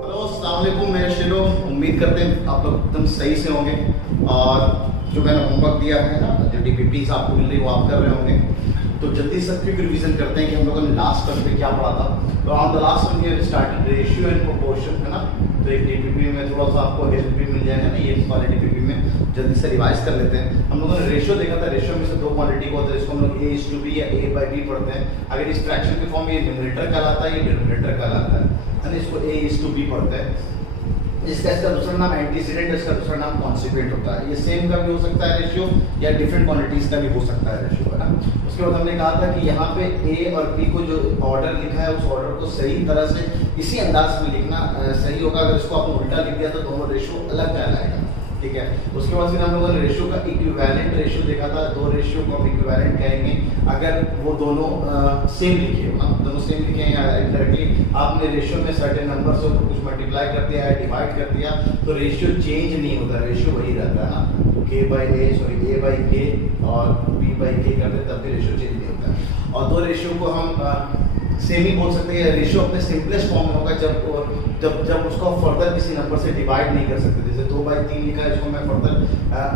Hello अस्सलाम वालेकुम मेरे शेरो, उम्मीद करते हैं आप लोग एकदम सही से होंगे और जो मैंने होमवर्क दिया है ना, जो डीपीपीज आपको मिल रही है वो आप कर रहे होंगे। तो जल्दी से क्विक रिवीजन करते हैं कि हम लोगों ने लास्ट टर्म पे क्या पढ़ा था। तो on the last one we started ratio and proportion, है ना। तो एक डीपीपी में थोड़ा सा आपको हेल्प भी मिल जाएगा ना, ये वाले डीपीपी में जल्दी से रिवाइज कर लेते हैं। हम लोगों ने रेशियो देखा था, रेशियो में से दो क्वांटिटी को होता है, इसको हम लोग A/B या A/B पढ़ते हैं। अगर इस फ्रैक्शन के फॉर्म में ये न्यूमरेटर कहलाता है, ये डिनोमिनेटर कहलाता है, इसको A/B पढ़ते हैं। इसका दूसरा नाम एंटीसीडेंट, इसका दूसरा नाम कॉन्सिक्वेंट होता है। ये सेम का भी हो सकता है रेशियो, या डिफरेंट क्वांटिटीज का भी हो सकता है रेशियो, है ना। उसके बाद हमने कहा था कि यहाँ पे ए और बी को जो ऑर्डर लिखा है उस ऑर्डर को सही तरह से इसी अंदाज में लिखना सही होगा। अगर इसको आपने उल्टा लिख दिया तो दोनों रेशियो अलग कहलाएगा, ठीक है। उसके बाद फिर हम लोगों ने रेशियो का इक्विवेलेंट रेशियो देखा था। दो रेशियो को हम इक्विवेलेंट कहेंगे अगर वो दोनों सेम लिखे हो ना, दोनों सेम लिखे हैं, या डायरेक्टली आपने रेशियो में सर्टेन नंबर से कुछ मल्टीप्लाई कर दिया है, डिवाइड कर दिया, तो रेशियो चेंज नहीं होता, रेशियो वही रहता है ना। A by K और B by K करते तब भी रेशियो चेंज नहीं होता है। और दो रेशियो को हम सेम ही बोल सकते हैं। रेशियो अपने सिंपलेस्ट फॉर्म में होगा जब उसको फर्दर किसी नंबर से डिवाइड नहीं कर सकते। जैसे 2/3 लिखा है, इसको मैं फर्दर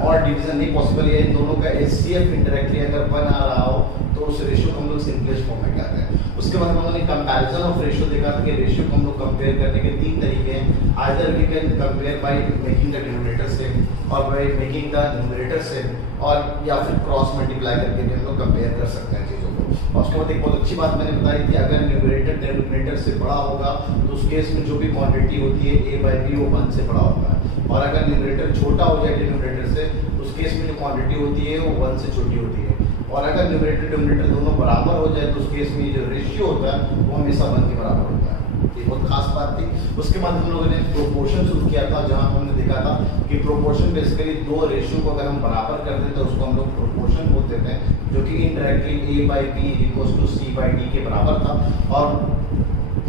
और डिवीजन नहीं पॉसिबल है। इन दोनों का HCF इनडायरेक्टली अगर 1 आ रहा हो तो उस रेशियो को हम लोग सिंपलेस्ट फॉर्म में कहते हैं। उसके बाद हम लोगों ने कंपैरिजन ऑफ रेशियो देखा था कि रेशियो को हम लोग कंपेयर करने के 3 तरीके हैं। Either we can compare by making the denominator same और by making the numerator same, और या फिर क्रॉस मल्टीप्लाई करके भी हम लोग कंपेयर कर सकते हैं चीज़ों को। और उसके बाद एक बहुत अच्छी बात मैंने बताई थी, अगर न्यूमरेटर डिनोमिनेटर से बड़ा होगा तो उस केस में जो भी क्वांटिटी होती है A/B वो 1 से बड़ा होता है, और अगर न्यूमरेटर छोटा हो जाए डिनोमिनेटर से तो उस केस में जो क्वांटिटी होती है वो 1 से छोटी होती है। और अगर न्यूमरेटर डिनोमिनेटर दोनों बराबर हो जाए तो उस केस में जो रेशियो होता है वो हमेशा 1 के बराबर होता है। ये बहुत खास बात थी। उसके बाद हम लोगों ने प्रोपोर्शन शुरू किया था, जहाँ हमने देखा था कि प्रोपोर्शन बेसिकली दो रेशियो को अगर हम बराबर कर दें तो उसको हम लोग प्रोपोर्शन बोलते थे, जो कि इनडायरेक्टली A/B = C/D के बराबर था। और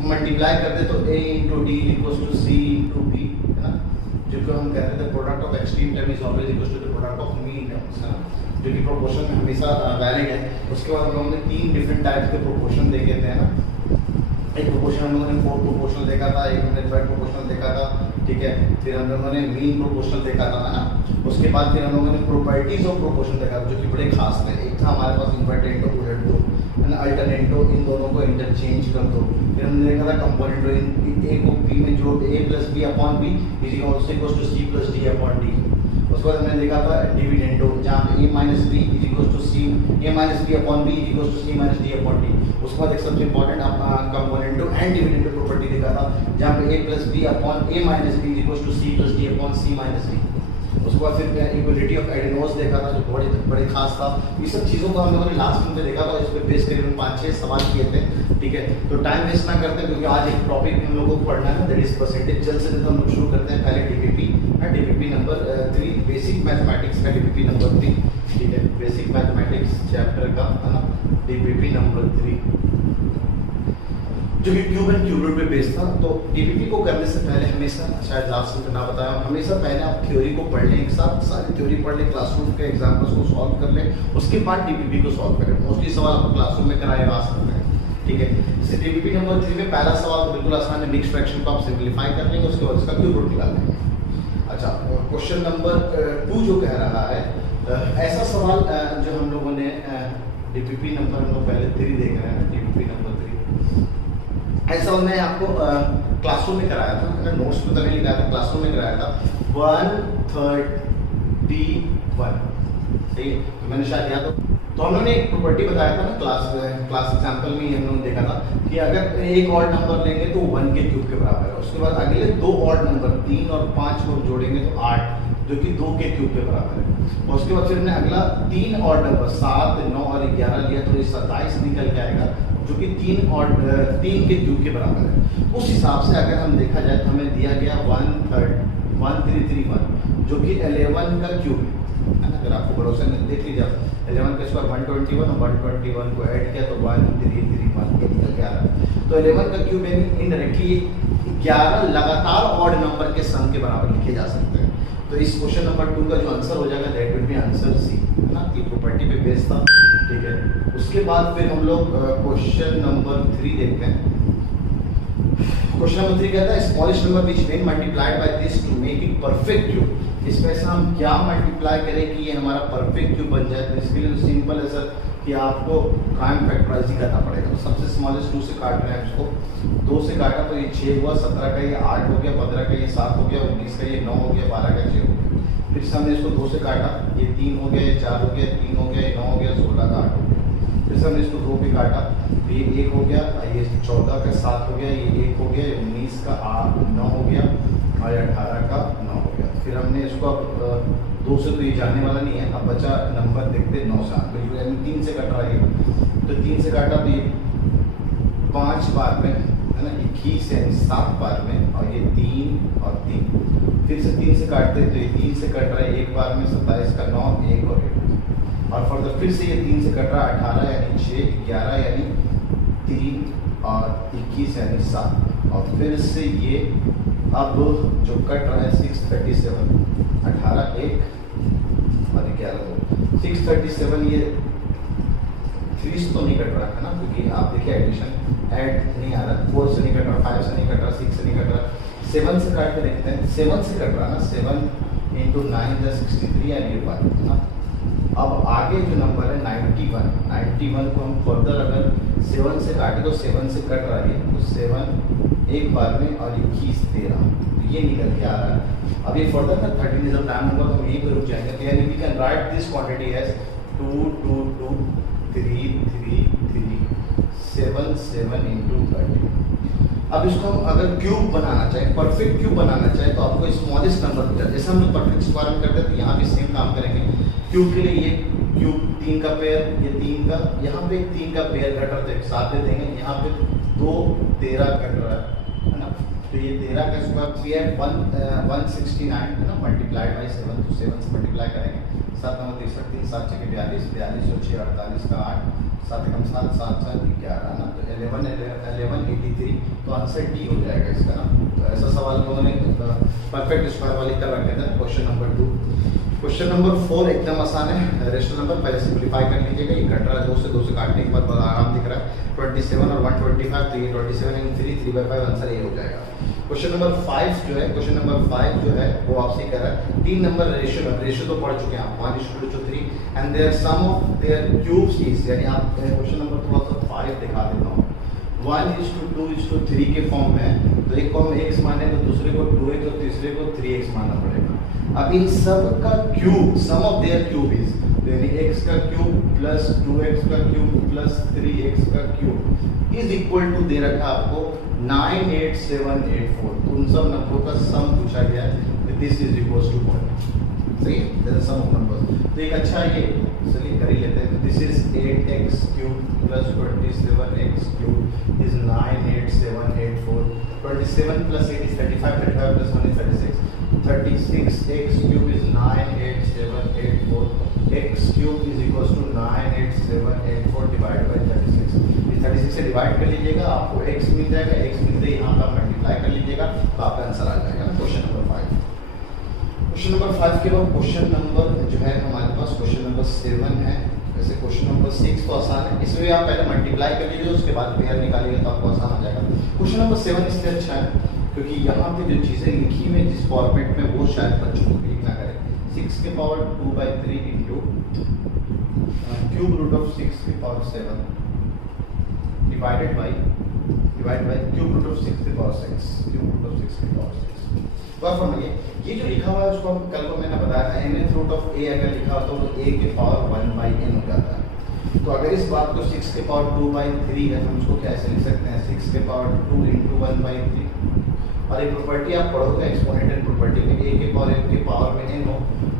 मल्टीप्लाई कर दे तो A/D = C/B, है ना, जो कि हम कहते थे product of extreme term is always equal to the product of mean terms, है ना, जो कि प्रोपोर्शन में हमेशा वैलिड है। उसके बाद हम लोगों ने 3 डिफरेंट टाइप्स के प्रोपोर्शन देखे थे, है ना। एक प्रोपोर्शन हम लोगों ने 4 प्रोपोर्शनल देखा था, एक हमने 3rd प्रोपोर्शनल देखा था, ठीक है। फिर हम लोगों ने मीन प्रोपोर्शनल देखा था, है ना। उसके बाद फिर हम लोगों ने प्रॉपर्टीज ऑफ प्रोपोर्शन देखा था, जो कि बड़े खास थे। एक था हमारे पास इन्वर्टेंटो उलटो, है ना, अल्टरनेटो, इन दोनों को इंटरचेंज कर दो। फिर हमने देखा था कंपोनेंटो, इन A को B में जोड़, A+B/B = C+D/D। उसके बाद हमने देखा था डिविडेंडो, जहाँ पे A-B = C, A-B/B = C-D/D। उसके बाद एक सबसे इंपॉर्टेंट कंपोनेंटो एंड डिविडेंडो प्रॉपर्टी देखा था, जहाँ पे A+B/A-B = C+D/C-D। उसके बाद फिर इक्वलिटी ऑफ एडिनोस देखा था, जो बड़े खास था। ये सब चीज़ों को हम लोगों ने लास्ट में देखा था, इस पर बेस करीबन 5-6 सवाल किए थे, ठीक है। तो टाइम वेस्ट ना करते क्योंकि आज एक टॉपिक हम लोगों को पढ़ना है, दैट इज परसेंटेज। जल्द से जल्द हम लोग शुरू करते हैं। पहले डीपीपी नंबर 3, बेसिक मैथमेटिक्स का डीपीपी नंबर 3, ठीक है। बेसिक मैथमेटिक्स चैप्टर का, है ना, डीपीपी नंबर 3, जो कि क्यूब एंड क्यूब रूट पे बेस्ड था। तो डीपीपी को करने से पहले हमेशा, शायद लास्ट में ना बताया, हमेशा पहले आप थ्योरी को पढ़ लें, एक साथ सारी थ्योरी पढ़ लें, क्लासरूम के एग्जाम्पल्स को सॉल्व कर लें, उसके बाद डीपीपी को सॉल्व करें। मोस्टली सवाल आपको क्लासरूम में कराए आ सकते हैं, ठीक है। जैसे डीपीपी नंबर 3 में पहला सवाल बिल्कुल आसान है, मिक्स फ्रैक्शन को आप सिंप्लीफाई कर लेंगे, उसके बाद इसका क्यूब रूट निकाल लेंगे। अच्छा, क्वेश्चन नंबर 2 जो कह रहा है, ऐसा सवाल जो हम लोगों ने डीपीपी नंबर हम लोग पहले 3 देख रहे हैं, डीपीपी नंबर 3, ऐसा मैं आपको क्लासरूम में कराया था, नोट्स में तो नहीं लिखा था, क्लासरूम में कराया था। 1/3 D1, सही है। तो मैंने शायद याद तो हम लोगों ने एक प्रॉपर्टी बताया था ना, क्लास एग्जाम्पल में ही हम लोगों ने देखा था कि अगर एक ऑड नंबर लेंगे तो 1 के क्यूब के बराबर है। उसके बाद अगले 2 ऑड नंबर 3 और 5 को जोड़ेंगे तो 8, जो कि 2 के क्यूब के बराबर है। और उसके बाद फिर हमने अगला 3 ऑड नंबर 7, 9 और 11 लिया तो ये 27 निकल के आएगा, जो कि 3 के क्यूब के बराबर है। उस हिसाब से अगर हम देखा जाए तो हमें दिया गया 1331, जो कि 11 का क्यूब है ना। अगर आपको भरोसा नहीं देख लीजिए, 11 का स्क्वायर 121 और 121 को ऐड किया तो 1331 निकल के आ रहा है। तो 11 का क्यूब इनडायरेक्टली 11 लगातार ऑड नंबर के सम के बराबर लिखे जा सकते हैं। तो इस क्वेश्चन नंबर 2 का जो आंसर हो जाएगा that will be answer C, है ना। ये प्रॉपर्टी पे बेस्ड था, ठीक है। उसके बाद फिर हम लोग क्वेश्चन नंबर 3 देखते हैं। क्वेश्चन नंबर 3 कहता है smallest number which when multiplied by this to make it perfect cube. इसमें से हम क्या मल्टीप्लाई करें कि ये हमारा परफेक्ट क्यूब बन जाए। तो इसके लिए तो सिंपल है सर कि आपको प्राइम फैक्टराइज ही करना पड़ेगा। तो सबसे स्मॉलेस्ट 2 से काट रहे हैं इसको, 2 से काटा तो ये 6 हुआ, 17 का ये 8 हो गया, 15 का ये 7 हो गया, 19 का ये 9 हो गया, 12 का 6 हो गया। फिर से हमने इसको 2 से काटा, ये 3 हो गया, ये 4 हो गया, 3 हो गया, ये 9 हो गया, 16 का 8 हो गया। फिर से हमने इसको 2 पे काटा, ये 1 हो गया, ये 14 का 7 हो गया, ये 1 हो गया, ये 19 का 9 हो गया और ये 18 का 9 हो गया। फिर हमने इसको अब 2 से तो ये जाने वाला नहीं है, अब बचा नंबर देखते 9 से 8, बिल्कुल यानी 3 से कट रहा है। तो 3 से काटा तो ये 5 बार में है ना, 21 यानी 7 बार में, और ये 3 और 3। फिर से 3 से काटते तो ये 3 से कट रहा है 1 बार में, 27 का 9, 1 और 1। और फर्दर फिर से ये 3 से कट रहा है 18 यानी 6, 11 यानी 3 और 21 यानी 7। और फिर से ये अब जो कट रहा है 637, 18 1 और 11 2, 637 ये 3 से तो नहीं कट रहा है ना, क्योंकि आप देखिए एडिशन ऐड नहीं आ रहा, 4 से नहीं कट रहा, 5 से नहीं कट रहा, 6 से नहीं कट रहा, 7 से काट के देखते हैं। 7 से कट रहा है ना, 7 × 9 = 63 यानी 1 है ना। अब आगे जो नंबर है 91 को हम फर्दर अगर 7 से काटे तो 7 से कट रहा है तो 7 1 बार में और 21 13, तो ये निकल के आ रहा है। अब ये फर्दर ना 13 जब टाइम होगा तो हम यहीं पे रुक जाएंगे। यानी we can write this quantity as 2 2 2 3 3 3 7 7 × 30। अब इसको हम अगर क्यूब बनाना चाहें, परफेक्ट क्यूब बनाना चाहें, तो आपको स्मॉलेस्ट नंबर मिलता है। जैसे हम लोग परफेक्ट स्क्वायर में करते हैं तो यहाँ भी सेम काम करेंगे। क्यूब के लिए ये क्यूब 3 का पेयर, ये 3 का, यहाँ पे 3 का पेयर कटर तो एक साथ दे देंगे। यहाँ पे 2 13 कट रहा है ना, तो ये 13 का स्क्वायर ये 169 है ना, मल्टीप्लाइड बाई 7, तो 7 से मल्टीप्लाई करेंगे। 7 9 63 3 7 6 42 42 और 6 48 का 8 7 कम 7 7 7 11 ना, तो 11 83, तो आंसर डी हो जाएगा इसका ना। तो ऐसा सवाल लोगों ने परफेक्ट स्क्वायर वाली कर रखे थे क्वेश्चन नंबर 2। क्वेश्चन नंबर 4 एकदम आसान है। रेशनल नंबर पहले सिंप्लीफाई कर लीजिएगा। ये कट रहा है 2 से काटने के बाद बड़ा आराम दिख रहा है 27 और 125, तो ये 27 × 3 3/5 आंसर ये हो जाएगा। क्वेश्चन नंबर 5 जो है, क्वेश्चन नंबर 5 जो है वो आपसे कह रहा है 3 नंबर रेशियो तो पढ़ चुके हैं आप, 1:2 and their sum of their cubes is, यानी आप क्वेश्चन नंबर थोड़ा सा 5 दिखा देता हूँ। 1:2:3 के फॉर्म में, तो एक को हम x माने तो दूसरे को 2x और तीसरे को 3x मानना पड़ेगा। अब इन सब का cube, sum of their cube is, यानी x का क्यूब प्लस 2x का क्यूब प्लस 3x का क्यूब इज इक्वल टू दे रखा आपको 98784। तो उन सब नंबरों का सम पूछा गया है, this is equals to what, सही है, that is sum of numbers. तो एक अच्छा ये चलिए कर ही लेते हैं। This is 8x cube plus 27x cube is 98784। 27 plus 8 is 35, 35 plus 1 is 36, 36x cube is 98784, x cube is equals to 98784 divide by 36। इस 36 से डिवाइड कर लीजिएगा, आपको x मिल जाएगा, x मिलते ही यहाँ का मल्टीप्लाई कर लीजिएगा तो आपका आंसर आ जाएगा ना। Question number 5। क्वेश्चन नंबर 5 के बाद क्वेश्चन नंबर जो है हमारे पास क्वेश्चन नंबर 7 है। वैसे क्वेश्चन नंबर 6 तो आसान है, इसमें आप पहले मल्टीप्लाई कर लीजिए उसके बाद पेयर निकालिएगा तो आपको आसान आ जाएगा। क्वेश्चन नंबर 7 इसलिए अच्छा है क्योंकि यहाँ पे जो चीज़ें लिखी हुई जिस फॉर्मेट में वो शायद बच्चों को क्लिक ना करें। 6 के power 2/3 into cube root of 6 के power 7 divide by cube root of 6 के पावर 6, क्यूब रूट ऑफ 6 के पावर 6। तो आप समझिए ये जो लिखा हुआ है उसको हम कल को मैंने बताया था nth रूट ऑफ a अगर लिखा होता तो a के पावर 1/n हो जाता है। तो अगर इस बात को 6 के पावर 2/3 है तो हम उसको कैसे लिख सकते हैं, 6 के पावर 2 इंटू 1/3। और एक प्रॉपर्टी आप पढ़ोगे एक्सपोनेंशियल प्रॉपर्टी में, a के पावर m के पावर में n हो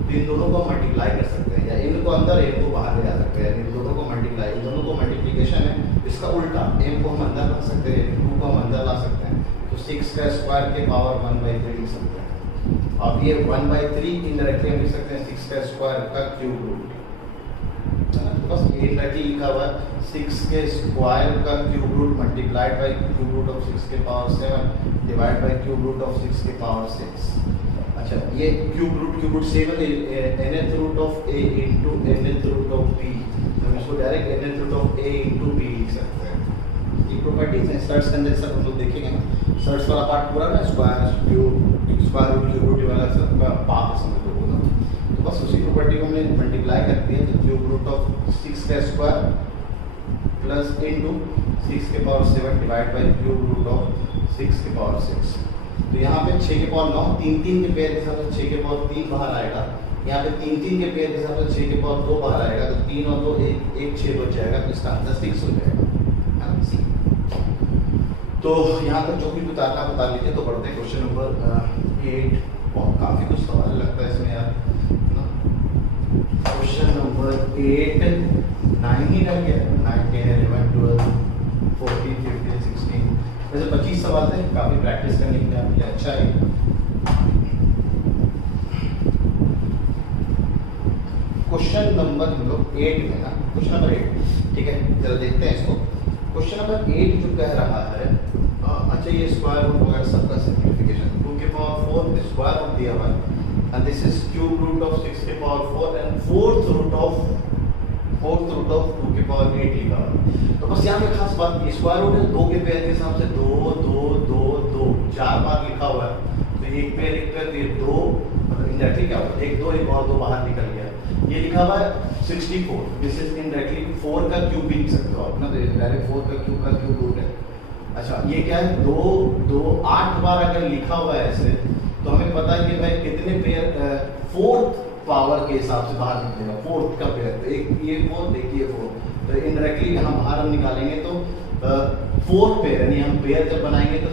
तो इन दोनों को मल्टीप्लाई कर सकते हैं, या n को अंदर n को बाहर ले जा सकते हैं। इन दोनों को मल्टीप्लाई, इन दोनों को मल्टीप्लिकेशन है, इसका उल्टा m को हम अंदर ला सकते हैं, 2 को हम अंदर ला सकते हैं, तो 6 का स्क्वायर के पावर 1/3 लिख सकते हैं। अब ये 1/3 इनडायरेक्टली हम लिख सकते हैं 6 का स्क्वायर का क्यूब रूट, तो बस ये इनडायरेक्टली लिखा हुआ है 6 के स्क्वायर का cube root multiplied by cube root of 6 के power 7 divide by cube root of 6 के पावर 6। अच्छा ये cube root 7 nth root of a into nth root of b, हम इसको direct nth root of a into b लिख सकते हैं। ये प्रॉपर्टीज हैं सर्ट्स के अंदर, सब हम लोग देखेंगे ना। सर्ट्स वाला पार्ट पूरा ना square cube square root cube root वाला सबका पार्ट समझ लो ना। तो बस उसी प्रॉपर्टी को हमने मल्टीप्लाई कर दिया, तो क्यूब रूट ऑफ 6 का स्क्वायर प्लस इनटू 6 के power 7 divide by cube root of 6 के पावर 6। तो यहाँ पे 6 के पावर 9 3 3 के पेयर के हिसाब से 6 के पावर 3 बाहर आएगा, यहाँ पे 3 3 के पेयर के हिसाब से 6 के पावर 2 बाहर आएगा, तो 3 और 2 1 6 बच जाएगा, तो इसका आंसर 6 हो जाएगा। तो यहाँ तक जो भी बता लीजिए। तो बढ़ते हैं क्वेश्चन नंबर 8। और काफ़ी कुछ सवाल लगता है इसमें यार। क्वेश्चन नंबर 8 9 ही रह गया, 9 10 11 12 14 15 16 वैसे 25 सवाल थे, काफ़ी प्रैक्टिस करने के लिए आपके लिए अच्छा है। क्वेश्चन नंबर हम लोग 8 में ना, क्वेश्चन नंबर 8 ठीक है, जरा देखते हैं इसको। क्वेश्चन नंबर 8 जो कह रहा है, अच्छा ये स्क्वायर रूट वगैरह सबका सिंप्लीफिकेशन 2 के पावर 4 स्क्वायर रूट दिया हुआ है, and this is cube root of 6 के power 4 and fourth root of 2 के पावर 8 लिखा हुआ है। तो बस यहाँ पे खास बात, स्क्वायर रूट है 2 के पेयर के हिसाब से 2 2 2 2 4 बार लिखा हुआ है, तो एक पेयर तो ये 2 मतलब इनडायरेक्टली क्या होगा, 1 2 एक और 2 बाहर निकल गया। ये लिखा हुआ है 64, दिस इज इनडायरेक्टली 4 का क्यूब भी लिख सकते हो आप ना, तो डायरेक्ट 4 का क्यूब रूट है। अच्छा ये क्या है, 2 2 8 बार अगर लिखा हुआ है ऐसे, तो हमें पता है कि भाई कितने पेयर फोर्थ पावर के हिसाब से बाहर निकलेगा, फोर्थ का पेयर, तो एक ये 4 देखिए 4, तो इनडायरेक्टली हम बाहर हम निकालेंगे तो 4 पेयर, यानी हम पेयर जब बनाएंगे तो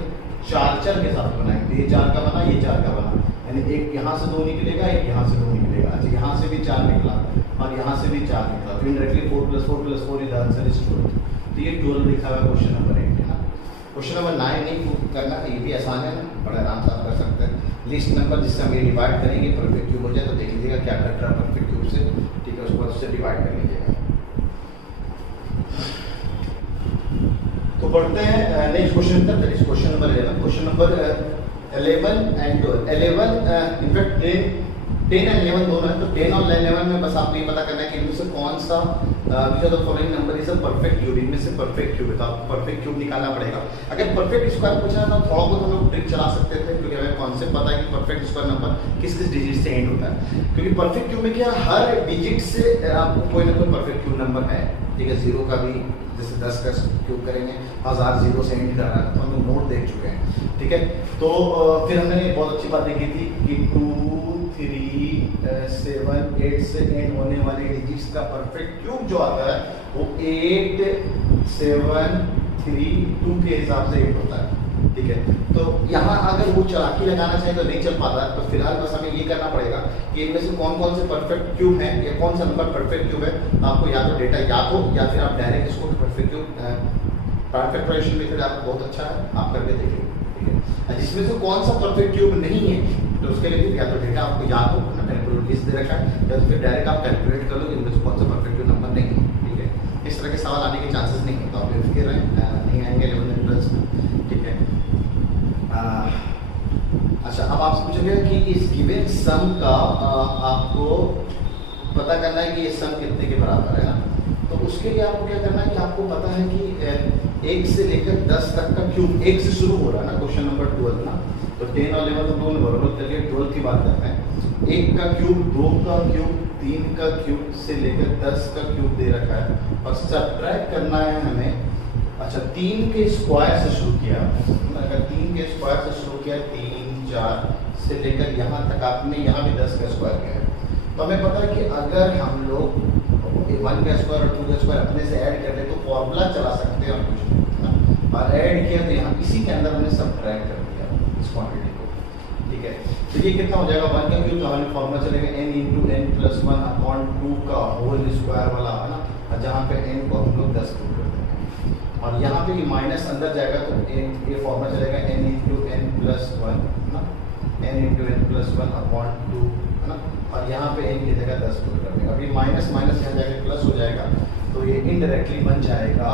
4 4 के हिसाब से बनाएंगे, ये 4 का बना, ये 4 का बना, यानी एक यहाँ से 2 निकलेगा, एक यहाँ से 2 निकलेगा। अच्छा यहाँ से भी 4 निकला और यहाँ से भी 4 निकला, तो इनडायरेक्टली 4 + 4 + 4 इज आंसर इज 12। तो ये 12 लिखा हुआ है क्वेश्चन नंबर 8 है ना। क्वेश्चन नंबर 9 नहीं करना, ये भी आसान है ना, बड़ा आराम से आप कर सकते हैं। लिस्ट नंबर जिससे हम ये डिवाइड करेंगे परफेक्ट क्यूब हो जाए, तो देख लीजिएगा क्या कट रहा है परफेक्ट क्यूब से, ठीक है, उसके बाद उससे डिवाइड कर लीजिएगा। तो बढ़ते हैं नेक्स्ट क्वेश्चन तक, that is question number 11। Question number 11 and 11 in fact 10 and 11 दोनों है, तो 10 और 11 में बस आपको ये पता करना है कि इनमें से कौन सा which of the following number is a perfect cube, इनमें से परफेक्ट क्यूब है, तो आपको परफेक्ट क्यूब निकालना पड़ेगा। अगर परफेक्ट स्क्वायर पूछा है तो थोड़ा बहुत हम लोग ट्रिक चला सकते थे, क्योंकि हमें कॉन्सेप्ट पता है कि परफेक्ट स्क्वायर नंबर किस किस डिजिट से एंड होता है, क्योंकि परफेक्ट क्यूब में क्या हर डिजिट से आपको कोई ना कोई परफेक्ट क्यूब नंबर है, ठीक है। 0 का भी जैसे 10 का क्यूब करेंगे 1000 0 से एंड कर रहा है, तो हम लोग नोट देख चुके हैं, ठीक है। तो फिर हमने बहुत अच्छी बात देखी थी कि 2 3 7 8 से एंड होने वाले डिजिट्स का परफेक्ट क्यूब जो आता है वो 8 7 3 2 के हिसाब से एंड होता है, ठीक है। तो यहाँ अगर वो चालाकी लगाना चाहे तो नहीं चल पाता, तो फिलहाल बस हमें ये करना पड़ेगा कि इनमें से कौन कौन से परफेक्ट क्यूब हैं या कौन सा नंबर परफेक्ट क्यूब है। आपको या तो डेटा याद हो या फिर आप डायरेक्ट इसको परफेक्ट क्यूब परफेक्टराइजेशन मेथड आपको बहुत अच्छा है, आप करके देखिए, ठीक है। जिसमें से कौन सा परफेक्ट क्यूब नहीं है, तो उसके लिए या तो डेटा आपको याद हो ना, कैलकुलेट लिस्ट दे रखा है, या तो फिर डायरेक्ट आप कैलकुलेट कर लो कि इनमें से कौन सा परफेक्ट क्यूब नंबर नहीं है, ठीक है। इस तरह के सवाल आने के चांसेस नहीं है, तो आप बेफिक्र रहें, नहीं आएंगे 11 एंट्रेंस में, ठीक है। अच्छा अब आपसे पूछेंगे कि इस गिवन सम का आपको पता करना है कि ये सम कितने के बराबर है ना, तो उसके लिए आपको क्या करना है कि आपको पता है कि 1 से लेकर 10 तक का क्यूब 1 से शुरू हो रहा है ना, क्वेश्चन नंबर 12 ना, तो 10 और 11 तो दोनों बराबर, चलिए 12 की बात करते हैं। 1 का क्यूब, 2 का क्यूब, 3 का क्यूब से लेकर 10 का क्यूब दे रखा है, और सब्ट्रैक्ट करना है हमें। अच्छा 3 के स्क्वायर से शुरू किया, अगर 3 के स्क्वायर से शुरू किया 3 4 से लेकर यहाँ तक, आपने यहाँ भी 10 का स्क्वायर किया है, तो हमें पता है कि अगर हम लोग 1 का स्क्वायर और 2 का स्क्वायर अपने से ऐड करते तो फॉर्मूला चला सकते हैं और कुछ नहीं, और ऐड किया तो यहाँ इसी के अंदर हमने सब्ट्रैक्ट कर दिया इस क्वांटिटी को, ठीक है। तो ये कितना हो जाएगा 1 का क्यूब, तो हमें फॉर्मूला चलेगा n × n + 1 अपॉन 2 का होल स्क्वायर वाला है ना, और जहाँ पे n को हम लोग 10 पुट कर देंगे, और यहाँ पे ये माइनस अंदर जाएगा, तो ये फॉर्मूला चलेगा n × n + 1 ना, n × n + 1 अपॉन 2 है ना, और यहाँ पे n की जगह 10 पुट कर देंगे। अभी माइनस माइनस यहाँ जाके प्लस हो जाएगा, तो ये इनडायरेक्टली बन जाएगा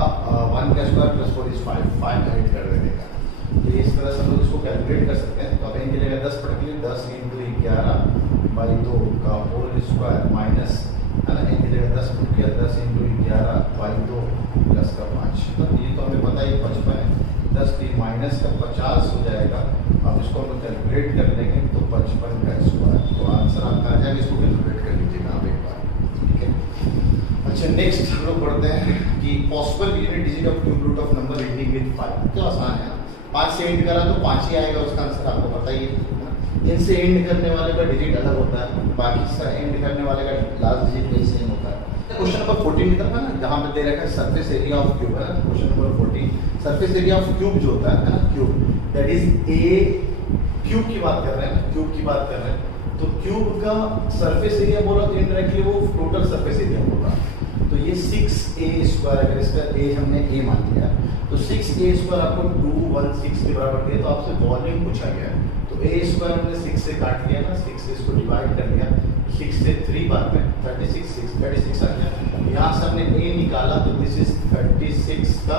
1 का स्क्वायर + 4 इज 5 का हिट कर देगा। तो इस तरह से हम लोग इसको कैलकुलेट कर सकते हैं। तो अब n की जगह 10 पट के लिए 10 × 11/2 का होल स्क्वायर माइनस है ना, n की जगह 10 पुट किया 10 × 11/2 10 का 5, ये तो हमें पता ही 55 है। 10 3 माइनस का 50 हो जाएगा। अब इसको हम कैलकुलेट कर लेंगे तो 55 का स्क्वायर, तो आंसर आपका आ जाएगा। इसको कैलकुलेट कर लीजिएगा आप एक बार, ठीक है। अच्छा नेक्स्ट हम लोग पढ़ते हैं कि possible unit digit of cube root of number ending with 5। तो आसान है ना, 5 से एंड करा तो 5 ही आएगा, उसका आंसर आपको पता ही है। इनसे एंड करने वाले का डिजिट अलग होता है, बाकी से एंड करने वाले का लास्ट डिजिट नहीं सेम होता है। क्वेश्चन नंबर 14 की तरफ है ना, जहाँ पे दे रखा है सरफेस एरिया ऑफ क्यूब है ना, question number 14 surface area of cube जो होता है ना, cube that is a cube की बात कर रहे हैं, क्यूब की बात कर रहे हैं। तो क्यूब का सरफेस एरिया बोला तो इनडायरेक्टली वो टोटल सरफेस एरिया होगा। तो ये 6a², अगर इसका एज हमने a मान लिया तो 6a² आपको 216 के बराबर दिया, तो आपसे वॉल्यूम पूछा गया है। तो a² हमने 6 से काट लिया ना, 6 से इसको डिवाइड कर लिया, 6 से 3 बार में 36 आ गया। यहाँ से हमने a निकाला तो दिस इज 36 का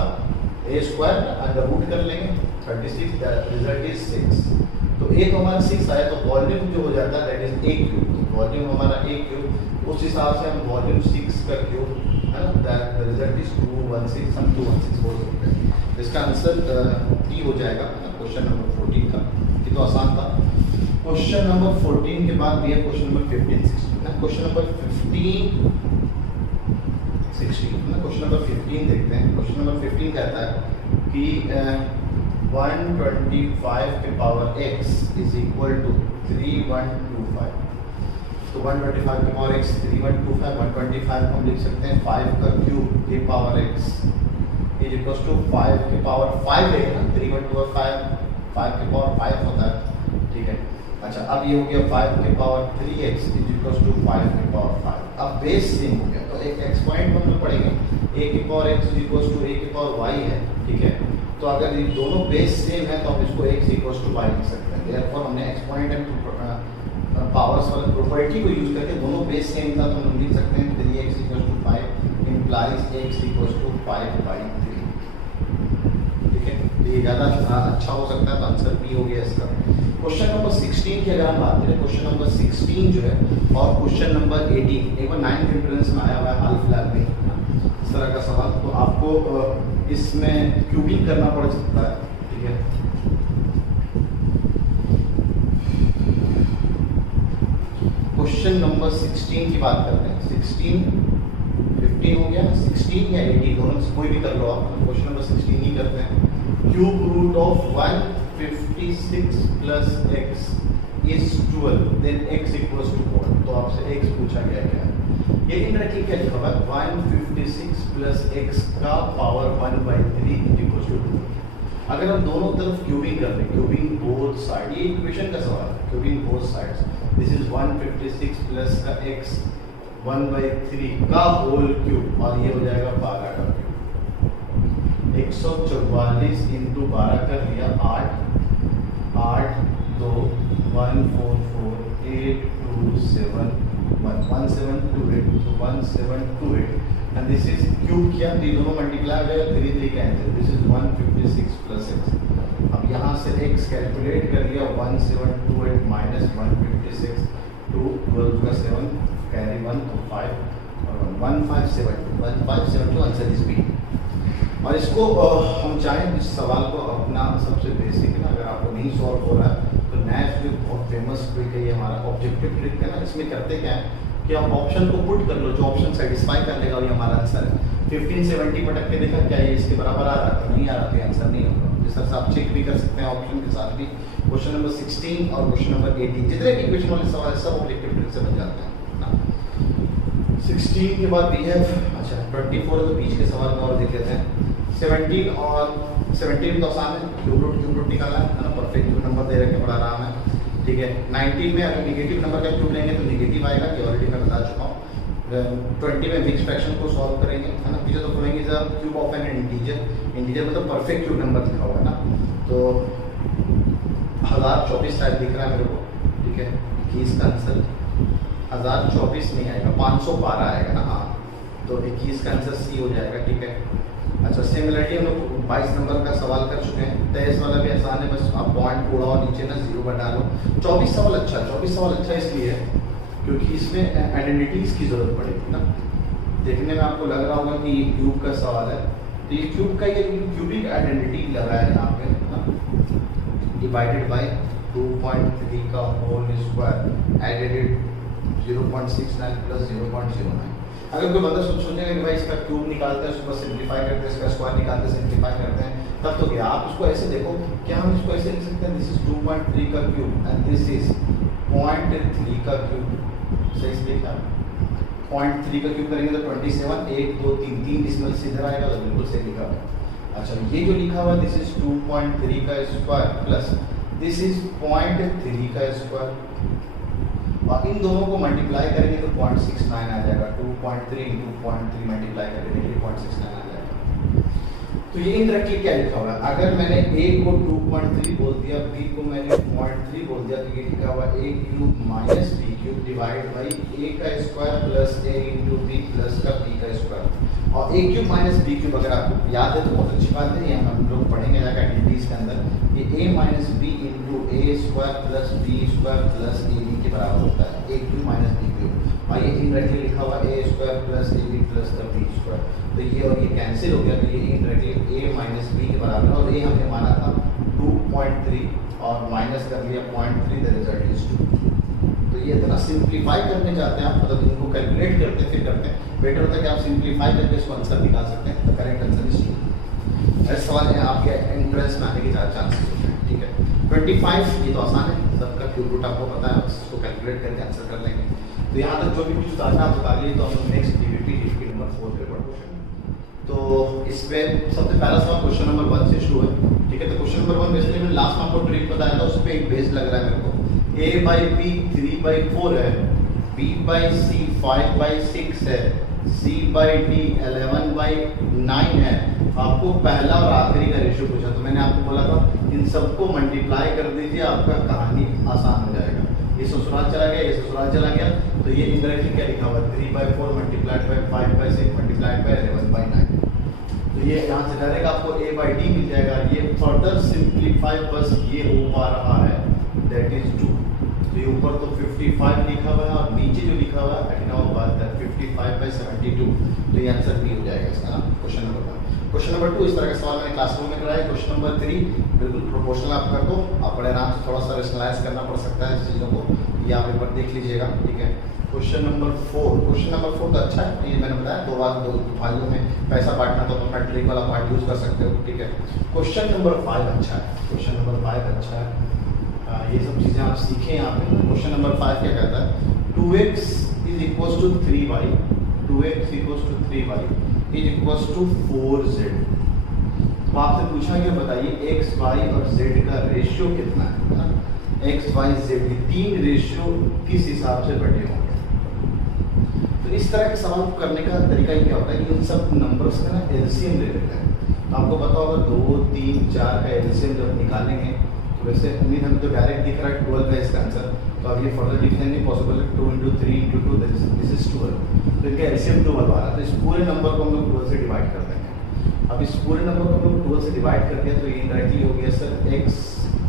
a² अंडर रूट कर लेंगे 36, रिजल्ट इज 6। तो a तो हमारा 6 आया, तो वॉल्यूम जो हो जाता है दैट इज a³। वॉल्यूम हमारा a³, उस हिसाब से हम वॉल्यूम 6 का क्यूब है ना, दैट द रिजल्ट इज 216, हम 216 बोल सकते हैं। इसका आंसर डी हो जाएगा क्वेश्चन नंबर 14 का। ये तो आसान था। क्वेश्चन नंबर 14 के बाद भी है क्वेश्चन नंबर 15 16। क्वेश्चन नंबर 15 16 ना, क्वेश्चन नंबर 15 देखते हैं। क्वेश्चन नंबर 15 कहता है कि 125 के power x is equal to 3125। तो 125 के पावर x 3125, 125 हम लिख सकते हैं 5 का क्यूब के power x is equal to 5 के पावर 5 है ना, 3125 5 के पावर 5 होता है, ठीक है। अच्छा अब ये हो गया 5 के power 3x is equal to 5 के पावर 5। अब बेस सेम हो गया, तो एक एक्स पॉइंट हम लोग पढ़ेंगे, a के power x is equal to a के पावर y है, ठीक है। तो अगर ये दोनों बेस सेम है तो हम इसको x इक्वल टू y लिख सकते हैं। देयरफॉर हमने एक्सपोनेंट एंड पावर्स वाला प्रॉपर्टी को यूज करके दोनों बेस सेम था तो हम लिख सकते हैं 3x equal to 5 implies x equal to 5/3, ठीक है। तो ये ज़्यादा अच्छा हो सकता है, तो आंसर बी हो गया इसका। क्वेश्चन नंबर 16 की अगर हम बात करें, क्वेश्चन नंबर 16 जो है और क्वेश्चन नंबर 18 एक बार 9th एंट्रेंस में आया हुआ है हाल फिलहाल में इस तरह का सवाल, तो आपको इसमें क्यूबिंग करना पड़ सकता है, ठीक है। क्वेश्चन नंबर 16 की बात करते हैं। 16 15 हो गया, 16 या 18 दोनों से कोई भी कर लो आप। क्वेश्चन नंबर 16 ही करते हैं। Cube root of 156 plus x is 12, then x equals to 4। तो आपसे x पूछा गया क्या है, ये इनडायरेक्टली क्या लिखा हुआ है 156 प्लस x का पावर 1/3 इज इक्वल्स टू 2। अगर हम दोनों तरफ क्यूबिंग कर लें, क्यूबिंग बोथ साइड, ये इक्वेशन का सवाल है, cubing both sides, this is 156 plus का x 1/3 का होल क्यूब, और ये हो जाएगा 12 का क्यूब। 144 इंटू 12 कर लिया 8 2 1 4 4 8 2 7 1 1728, तो 1728 एंड दिस इज क्यूब किया, ये दोनों मल्टीप्लाई हो जाएगा 3 3 cancel, this is 156 plus x। अब यहाँ से x कैलकुलेट कर लिया 1728 माइनस 156 2 12 का 7 कैरी 1 तो 5 और 1572 आंसर इज बी। और इसको हम चाहें इस सवाल को अपना सबसे बेसिक ना, अगर आपको नहीं सॉल्व हो रहा है तो नेक्स्ट जो बहुत फेमस ट्रिक है ये हमारा ऑब्जेक्टिव ट्रिक है ना। इसमें करते क्या है कि आप ऑप्शन को पुट कर लो, जो ऑप्शन सेटिस्फाई कर लेगा ये हमारा आंसर है। 1570 पटक के देखा क्या ये इसके बराबर आ रहा था, नहीं आ रहा तो आंसर नहीं होगा। जिस तरह से आप चेक भी कर सकते हैं ऑप्शन के साथ भी। क्वेश्चन नंबर 16 और क्वेश्चन नंबर 18 जितने भी इक्वेशन वाले सवाल सब ऑब्जेक्टिव ट्रिक से बन जाते हैं ना। 16 के बाद वी हैव, अच्छा 24 है तो बीच के सवाल में और देख लेते हैं। 17 और 17 तो आसान है, क्यूब रूट निकालना है ना, परफेक्ट क्यूब नंबर दे रखे बड़ा आराम है, ठीक है। 19 में अगर निगेटिव नंबर का क्यूब लेंगे तो निगेटिव आएगा, ये ऑलरेडी मैं बता चुका हूँ। 20 में मिक्स फ्रैक्शन को सॉल्व करेंगे है ना, पीछे तो बोलेंगे sir cube of N integer, integer मतलब परफेक्ट क्यूब नंबर लिखा हुआ है ना, तो 1024 टाइप दिख रहा है मेरे को, ठीक है। कि इसका आंसर 1024 नहीं आएगा, 512 आएगा ना, हाँ। तो 21 का आंसर सी हो जाएगा, ठीक है। अच्छा सिमिलरिटी हम लोग 22 नंबर का सवाल कर चुके हैं। 23 वाला भी आसान है, बस आप पॉइंट उड़ाओ नीचे ना 0 पर डालो। 24 सवाल अच्छा इसलिए है क्योंकि इसमें आइडेंटिटीज की जरूरत पड़ेगी ना। देखने में आपको लग रहा होगा कि ये क्यूब का सवाल है, तो ये क्यूब का ये क्यूबिक आइडेंटिटी लगा है यहाँ पे डिवाइडेड बाय 2.3 का होल स्क्वायर एडेड 0.69 प्लस 0.09। अगर कोई बंदा सोचेगा कि भाई इसका क्यूब निकालते हैं, उसको सिंप्लीफाई करते हैं, इसका स्क्वायर निकालते हैं, सिंप्लीफाई करते हैं, तब तो क्या आप उसको ऐसे देखो, क्या हम इसको ऐसे लिख सकते हैं, दिस इज 2.3 का क्यूब एंड दिस इज 0.3 का क्यूब। सही से देखा, 0.3 का क्यूब करेंगे तो 27, 1 2 3 3 डिसिमल से इधर आएगा, तो बिल्कुल सही लिखा हुआ है। अच्छा, ये जो लिखा हुआ दिस इज 2.3 का स्क्वायर प्लस दिस इज 0.3 का स्क्वायर, और इन दोनों को मल्टीप्लाई करेंगे तो 0.69 आ जाएगा। 2.3 इंटू 0.3 मल्टीप्लाई करेंगे तो 0.69 आ जाएगा। तो ये इनडायरेक्टली क्या लिखा हुआ है, अगर मैंने a को 2.3 बोल दिया, b को मैंने 0.3 बोल दिया, तो ये लिखा हुआ a cube minus b cube divide by a का square plus a into b plus का b का स्क्वायर। और a cube minus b cube अगर आपको याद है तो बहुत अच्छी बात है, ये हम लोग पढ़ेंगे जाकर एक्टिविटीज के अंदर, ये a minus b into a square plus b square plus ab के बराबर होता है, a cube minus b cube. और ये इनडायरेक्टली लिखा हुआ a square plus ab plus का b स्क्वायर, तो ये और ये कैंसिल हो गया, तो ये इनडायरेक्टली a माइनस b के बराबर है। और a हमने माना था 2.3 और माइनस कर लिया 0.3, द रिजल्ट इज 2। तो ये इतना सिंप्लीफाई करने जाते हैं आप, मतलब इनको कैलकुलेट करते फिर करते हैं, बेटर होता है कि आप सिंप्लीफाई करके इसको आंसर निकाल सकते हैं। The correct answer is 2। ऐसे सवाल है आपके एंट्रेंस में आने के ज़्यादा चांसेस होते हैं। ठीक है, 25 ये तो आसान है, सबका क्यूब रूट आपको पता है, उसको कैलकुलेट करके आंसर कर लेंगे। तो यहाँ तक जो भी कुछ आता है आप बता लीजिए, तो हम नेक्स्ट डीबीपी नंबर 4 पे पढ़ते हैं। तो इसमें सबसे पहला सवाल क्वेश्चन नंबर 1 से शुरू है। ठीक है, तो क्वेश्चन नंबर 1 बेसिकली मैंने लास्ट में आपको ट्रिक बताया था, उस पर एक बेस लग रहा है मेरे को। a बाई बी 3/4 है, b बाई सी 5/6 है, c बाई डी 11/9 है। आपको पहला और आखिरी का रेशियो पूछा, तो मैंने आपको बोला था इन सबको मल्टीप्लाई कर दीजिए, आपका कहानी आसान हो जाएगा। ये ससुराल चला गया, ये ससुराल चला गया, तो ये इनडायरेक्टली क्या लिखा हुआ 3/4 मल्टीप्लाइड बाई 5/6 मल्टीप्लाइड बाई 11/9। तो ये यहाँ से डायरेक्ट आपको a बाई डी मिल जाएगा। ये फर्दर सिंप्लीफाई बस ये हो पा रहा है, दैट इज 2। तो ये ऊपर तो 55 लिखा हुआ है और नीचे जो लिखा हुआ है 55/72, तो ये आंसर बी हो जाएगा इसका ना, क्वेश्चन नंबर 1। क्वेश्चन नंबर 2 इस तरह का सवाल मैंने क्लासरूम में कराया। क्वेश्चन नंबर 3 बिल्कुल प्रोपोर्शनल आप कर दो, आप बड़े आराम से थोड़ा सा रेशनलाइज करना पड़ सकता है इस चीज़ों को, ये आप एक बार देख लीजिएगा। ठीक है, क्वेश्चन नंबर 4, क्वेश्चन नंबर 4 तो अच्छा है, ये मैंने बताया 2 बार 2 भाइयों में पैसा बांटना, तो अपना ट्रिक वाला पार्ट यूज कर सकते हो। ठीक है, क्वेश्चन नंबर 5 अच्छा है, क्वेश्चन नंबर 5 अच्छा है, ये सब चीज़ें आप सीखें यहाँ पे। क्वेश्चन नंबर 5 क्या कहता है, 2x is equals to 3y, 2x equals to 3y is equals to 4z। तो आपसे पूछा गया बताइए x, y और z का रेशियो कितना है ना, x, y, z ये 3 रेशियो किस हिसाब से बटे होंगे। तो इस तरह के सवाल करने का तरीका ही क्या होता है कि इन सब नंबर्स का ना एलसीएम ले लेते हैं। तो आपको पता होगा 2, 3, 4 का एलसीएम जब निकालेंगे, तो वैसे उम्मीद हमें तो डायरेक्ट दिख रहा है 12 का इसका आंसर, तो अब ये फर्दर लिखने नहीं पॉसिबल है। 2 × 3 × 2 दिस इज 12, तो इनका एलसीएम 12 आ रहा है। तो इस पूरे नंबर को हम लोग 12 से डिवाइड कर देंगे। अब इस पूरे नंबर को हम लोग 12 से डिवाइड कर दिया, तो ये डायरेक्टली हो गया sir x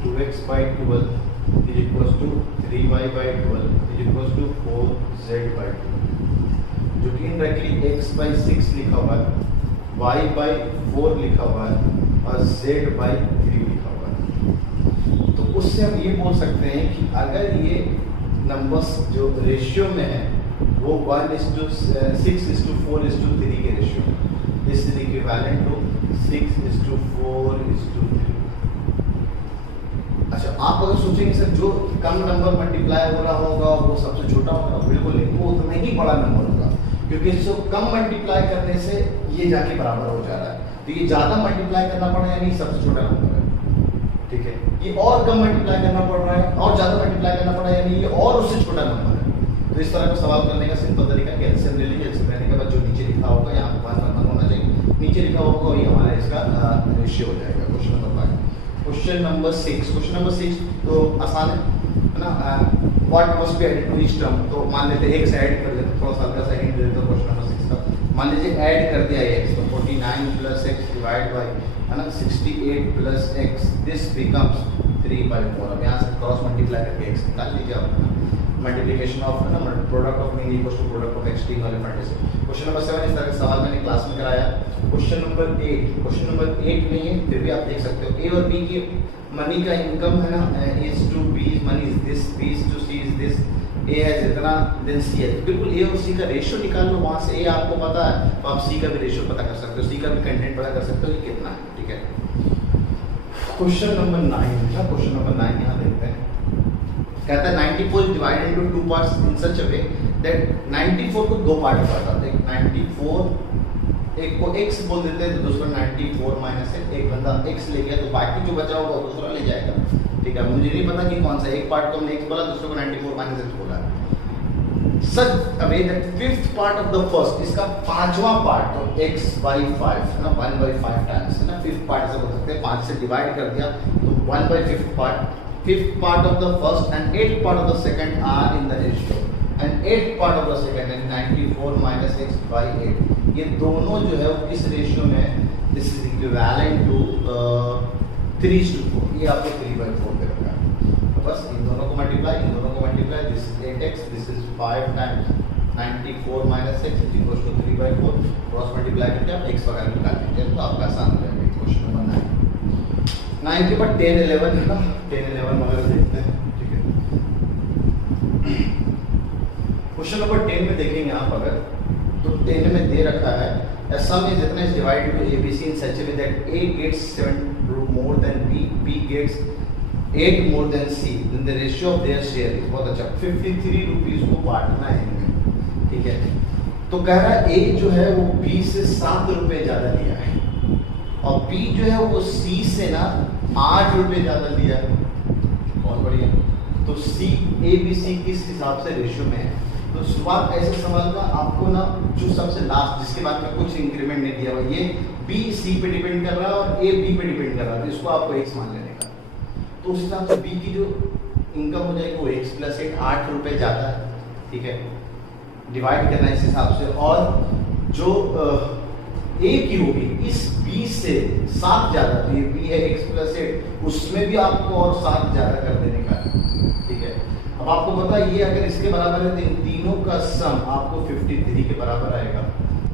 2x/12 is equals to 3y/12 is equals to 4z/12, जो कि डायरेक्टली x/6 लिखा हुआ है, y/4 लिखा हुआ है और z/3 लिखा हुआ है। तो उससे हम ये बोल सकते हैं कि अगर ये नंबर्स जो रेशियो में है वो 1:6:4:3 के रेशियो में, दिस इज इक्विवेलेंट टू 6:4:3। अच्छा, आप अगर सोचेंगे सर जो कम नंबर मल्टीप्लाई हो रहा होगा वो सबसे छोटा होगा, बिल्कुल नहीं, वो उतना ही बड़ा नंबर होगा, क्योंकि इसको कम मल्टीप्लाई करने से ये जाके बराबर हो जा रहा है। तो ये ज़्यादा मल्टीप्लाई करना पड़ा यानी सबसे छोटा नंबर है। ठीक है, ये और कम मल्टीप्लाई करना पड़ रहा है और ज़्यादा मल्टीप्लाई करना पड़ा यानी ये और उससे छोटा नंबर है। तो इस तरह का सवाल करने का सिंपल तरीका कि एलसीएम ले लीजिए, एलसीएम लेने के बाद जो नीचे लिखा होगा यहाँ पर 5 होना चाहिए, नीचे लिखा होगा वही हमारा इसका रेशियो हो जाएगा। Question number 5। Question number 6, question number 6 तो आसान है ना, what must be added to each term. तो मान लेते x ऐड कर लेते, थोड़ा सा हल्का सा हिंट दे देते क्वेश्चन नंबर 6 का। मान लीजिए ऐड कर दिया x, तो 49 + x डिवाइड बाय है ना 68 + x, दिस बिकम्स 3/4। अब यहाँ से क्रॉस मल्टीप्लाई करके x निकाल लीजिए आप। मल्टीप्लिकेशन ऑफ है ना product of mean equals to product of extreme वाले फंडे से। क्वेश्चन नंबर 7 इस तरह के सवाल मैंने क्लास में कराया। क्वेश्चन नंबर 8 नहीं है फिर भी आप देख सकते हो। ए और बी की मनी का इनकम है ना is to B money is this, B is to C is this, A है इतना देन सी है। बिल्कुल ए और सी का रेशियो निकाल लो, वहां से ए आपको पता है तो आप सी का भी रेशियो पता कर सकते हो, सी का भी कंटेंट पता कर सकते हो कि कितना है। ठीक है, क्वेश्चन नंबर 9 है। क्वेश्चन नंबर 9 यहाँ देखते हैं। कहता है 94 is divided into two parts in such a way that 94 को दो पार्ट में बांटा। देख 94 एक को x बोल देते हैं तो दूसरा 94 माइनस है, एक बंदा x ले गया तो बाकी जो बचा होगा दूसरा ले जाएगा। ठीक है, मुझे नहीं पता कि कौन सा, एक पार्ट को हमने x बोला दूसरे को 94 माइनस x बोला। Such a way that fifth part of the first, इसका पांचवा पार्ट तो x by 5 है ना 1 by 5 टाइम्स है ना, फिफ्थ पार्ट से बोल सकते हैं 5 से डिवाइड कर दिया तो 1 by fifth part of the first and 8th part of the second are in the ratio and 8th part of the second and 94 minus x by 8 ये दोनों जो है वो किस रेशियो में, दिस इज इक्विवेलेंट टू 3:4। ये आपको 3/4 दे रखा है तो बस इन दोनों को multiply this is 8x this is 5 times 94 minus x is equals to 3/4 cross multiply करके आप x वगैरह निकाल लीजिए तो आपका आसान हो जाएगा। क्वेश्चन नंबर 9 के बाद 10 11 है ना, 10 11 वगैरह देखते हैं। ठीक है, क्वेश्चन नंबर 10 में देखेंगे आप अगर तो 10 में दे रखा है a sum is इतना is divided to ABC in such a way that A gets 7 more than B, B gets 8 more than C, then the ratio of their share is, बहुत अच्छा, 53 रुपीज को बांटना है इनमें। ठीक है, तो कह रहा है A जो है वो B से 7 रुपए ज्यादा लिया है और B जो है वो C से ना 8 रुपए ज्यादा लिया है। बहुत बढ़िया, तो C A B C किस हिसाब से रेशियो में है। तो शुरुआत ऐसे समझना आपको ना, जो सबसे लास्ट जिसके बाद में कुछ इंक्रीमेंट नहीं दिया हुआ, ये B C पे डिपेंड कर रहा है और A B पे डिपेंड कर रहा है, तो इसको आपको x मान लेने का। तो उस हिसाब से B की जो इनकम हो जाएगी वो x + 8 8 रुपए ज्यादा है। ठीक है, डिवाइड करना इस हिसाब से, और जो A की होगी इस B से 7 ज्यादा, तो ये B है x + 8 उसमें भी आपको और 7 ज्यादा कर देने का है। ठीक है, अब आपको पता है ये अगर इसके बराबर है तो इन तीनों का सम आपको 53 के बराबर आएगा।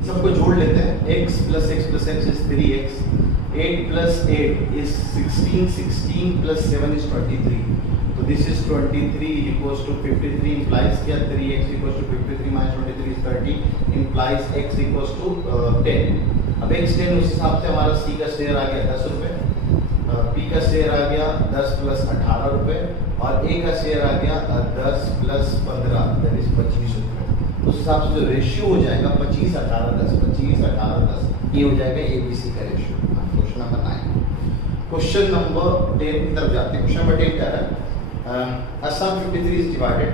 सबको जोड़ लेते हैं, x + x + x is 3x, 8 + 8 is 16, 16 + 7 is 23, तो this is 23 equals to 53 implies क्या 3x equals to 53 minus 23 is 30 implies x equals to 10। अब x 10 उस हिसाब से हमारा C का शेयर आ गया 10 रुपए, B का शेयर आ गया 10 + 18 रुपए और A का शेयर आ गया 10 + 15 दैट इज 25 रुपए। उस हिसाब से जो रेशियो हो जाएगा 25 18 10 25 18 10 ये हो जाएगा ABC का ratio. Question number 9। Question number 10 की तरफ जाते हैं। क्वेश्चन नंबर 10 कह रहा है Assam 53 is divided,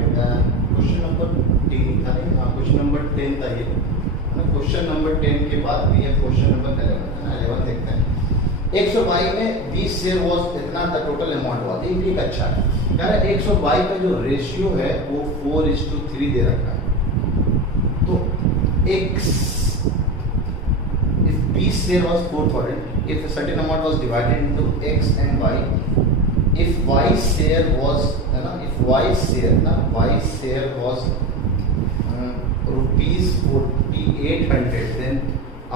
question number 10 था नहीं, हाँ क्वेश्चन नंबर 10 था ये। क्वेश्चन नंबर 10 के बाद भी है क्वेश्चन नंबर 11 देखते हैं। 100y में 20 शेयर वाज इतना द टोटल अमाउंट हुआ। ये भी एक अच्छा है, कह रहा है 100y का जो रेशियो है वो 4:3 दे रखा है। तो x if 20 share was 4,000, if a certain amount was divided into x and y, if y share was है ना, if y share was rupees 4,800 then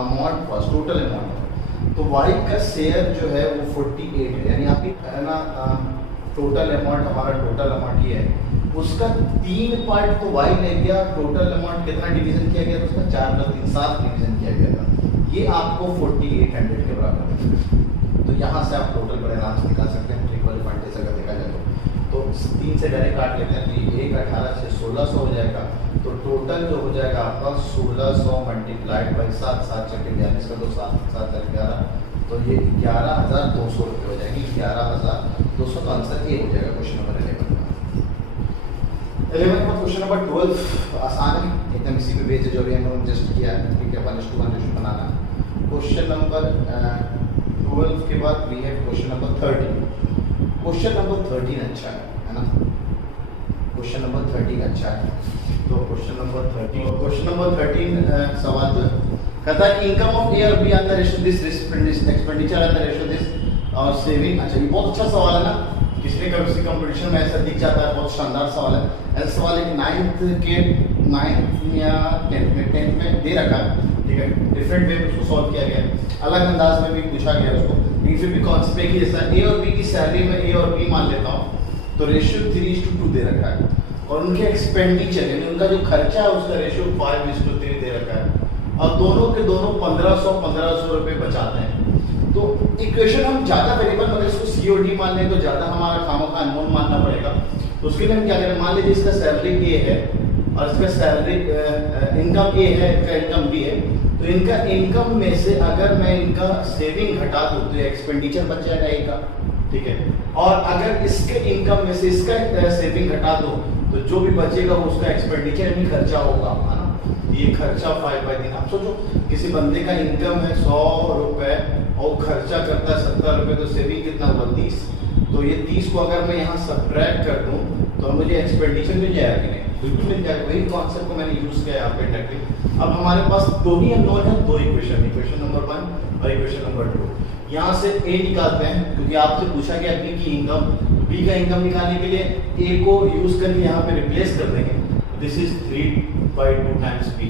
amount was total amount, तो y का शेयर जो है वो 48 है, यानी आपकी है ना टोटल अमाउंट, हमारा टोटल अमाउंट ये है, उसका 3 पार्ट को y ले गया, टोटल अमाउंट कितना डिवीजन किया गया था उसका 4 + 3 7 डिवीजन किया गया था, ये आपको 4800 के बराबर है। तो यहाँ से आप टोटल बड़े आराम से निकाल सकते हैं, ट्रिपल पॉइंट अगर देखा जाए तो 3 से डायरेक्ट काट लेते हैं तो 1 18 से 1600 हो जाएगा, तो टोटल जो हो जाएगा आपका 1600 मल्टीप्लाइड बाई 7 7 × 42 का, तो 7 7 × 11, तो ये 11,200 रुपये हो जाएगी। 11,200 का आंसर ये हो जाएगा क्वेश्चन नंबर 11 का। 11 का क्वेश्चन नंबर 12 आसान है एकदम, इसी पे बेस जो भी हमने जस्ट किया है। ठीक है, 1:1 रेशियो बनाना। क्वेश्चन नंबर 12 के बाद we have question number 13। Question number 13 अच्छा है ना, क्वेश्चन नंबर 13 अच्छा है। तो क्वेश्चन नंबर 13 सवाल जो कहता है इनकम ऑफ ए और B are the ratio this expenditure are the ratio this और सेविंग। अच्छा, ये बहुत अच्छा सवाल है ना, इसलिए कभी कंपटीशन में ऐसा दिख जाता है, बहुत शानदार सवाल है। ऐसा सवाल एक 9th या 10th में दे रखा है, ठीक है। डिफरेंट वे में उसको सॉल्व किया गया है, अलग अंदाज में भी पूछा गया उसको, लेकिन फिर भी कॉन्सेप्ट एक ही जैसा। ए और बी की सैलरी में ए और बी मान लेता हूँ, तो रेशियो 3:2 दे रखा है, और उनके एक्सपेंडिचर यानी उनका जो खर्चा है उसका रेशियो 5:3 दे रखा है, और दोनों के दोनों 1500 रुपये बचाते हैं। तो इक्वेशन हम ज़्यादा वेरिएबल अगर इसको सीओडी मान लें तो ज़्यादा हमारा खामोखा अनमोल मानना पड़ेगा। तो उसके लिए हम क्या करें, मान लीजिए इसका सैलरी ए है और इसका सैलरी इनकम ए है, इसका इनकम बी है, तो इनका इनकम में से अगर मैं इनका सेविंग घटा दूँ तो एक्सपेंडिचर बच जाएगा ए का, ठीक है। और अगर इसके इनकम में से इसका सेविंग घटा दो तो जो भी बचेगा वो उसका एक्सपेंडिचर भी खर्चा होगा, है ना। ये खर्चा 5/3। आप सोचो किसी बंदे का इनकम है 100 रुपए और खर्चा करता है 70 रुपए, तो सेविंग कितना हुआ 30। तो ये 30 को अगर मैं यहाँ सब्ट्रैक्ट कर दूँ तो मुझे एक्सपेंडिचर मिल जाएगा कि नहीं, बिल्कुल मिल जाएगा। वही कॉन्सेप्ट को मैंने यूज किया यहाँ पे डायरेक्टली। अब हमारे पास दो ही अननोन है, दो इक्वेशन नंबर 1 और इक्वेशन नंबर 2। यहाँ से ए निकालते हैं क्योंकि आपसे पूछा गया बी की इनकम, बी का इनकम निकालने के लिए ए को यूज करके यहाँ पे रिप्लेस कर देंगे। दिस इज 3/2 टाइम्स बी,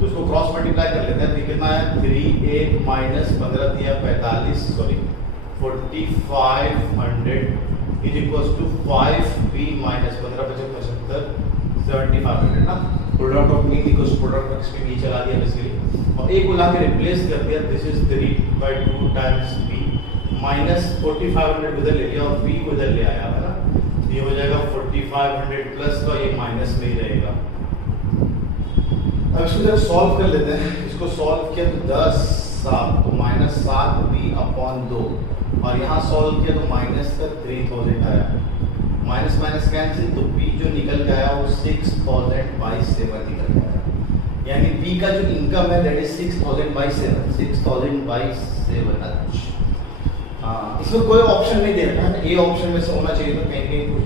तो इसको क्रॉस मल्टीप्लाई कर लेते हैं। तो कितना है 3a माइनस 15 दिया 45 sorry 4500 is equals to 5b minus 15 75 7500 ना। Product of mean equals product of expend ये चला दिया बेसिकली, और a को लाके रिप्लेस कर दिया। This is 3/2 times b minus 4500 उधर ले लिया और b को इधर ले आया, है ना। ये हो जाएगा 4500 प्लस का ये माइनस में ही रहेगा। अब इसको जरा सॉल्व कर लेते हैं। इसको सॉल्व किया तो 10 7 तो माइनस 7b/2, और यहाँ सॉल्व किया तो माइनस का 3000 आया, माइनस माइनस कैंसिल, तो b जो निकल गया वो 6000/7 निकल गया। यानी b का जो इनकम है दैट इज 6000/7 6000/7। हाँ, इसमें कोई ऑप्शन नहीं दे रखा है, ए ऑप्शन में से होना चाहिए, तो कहीं कहीं कुछ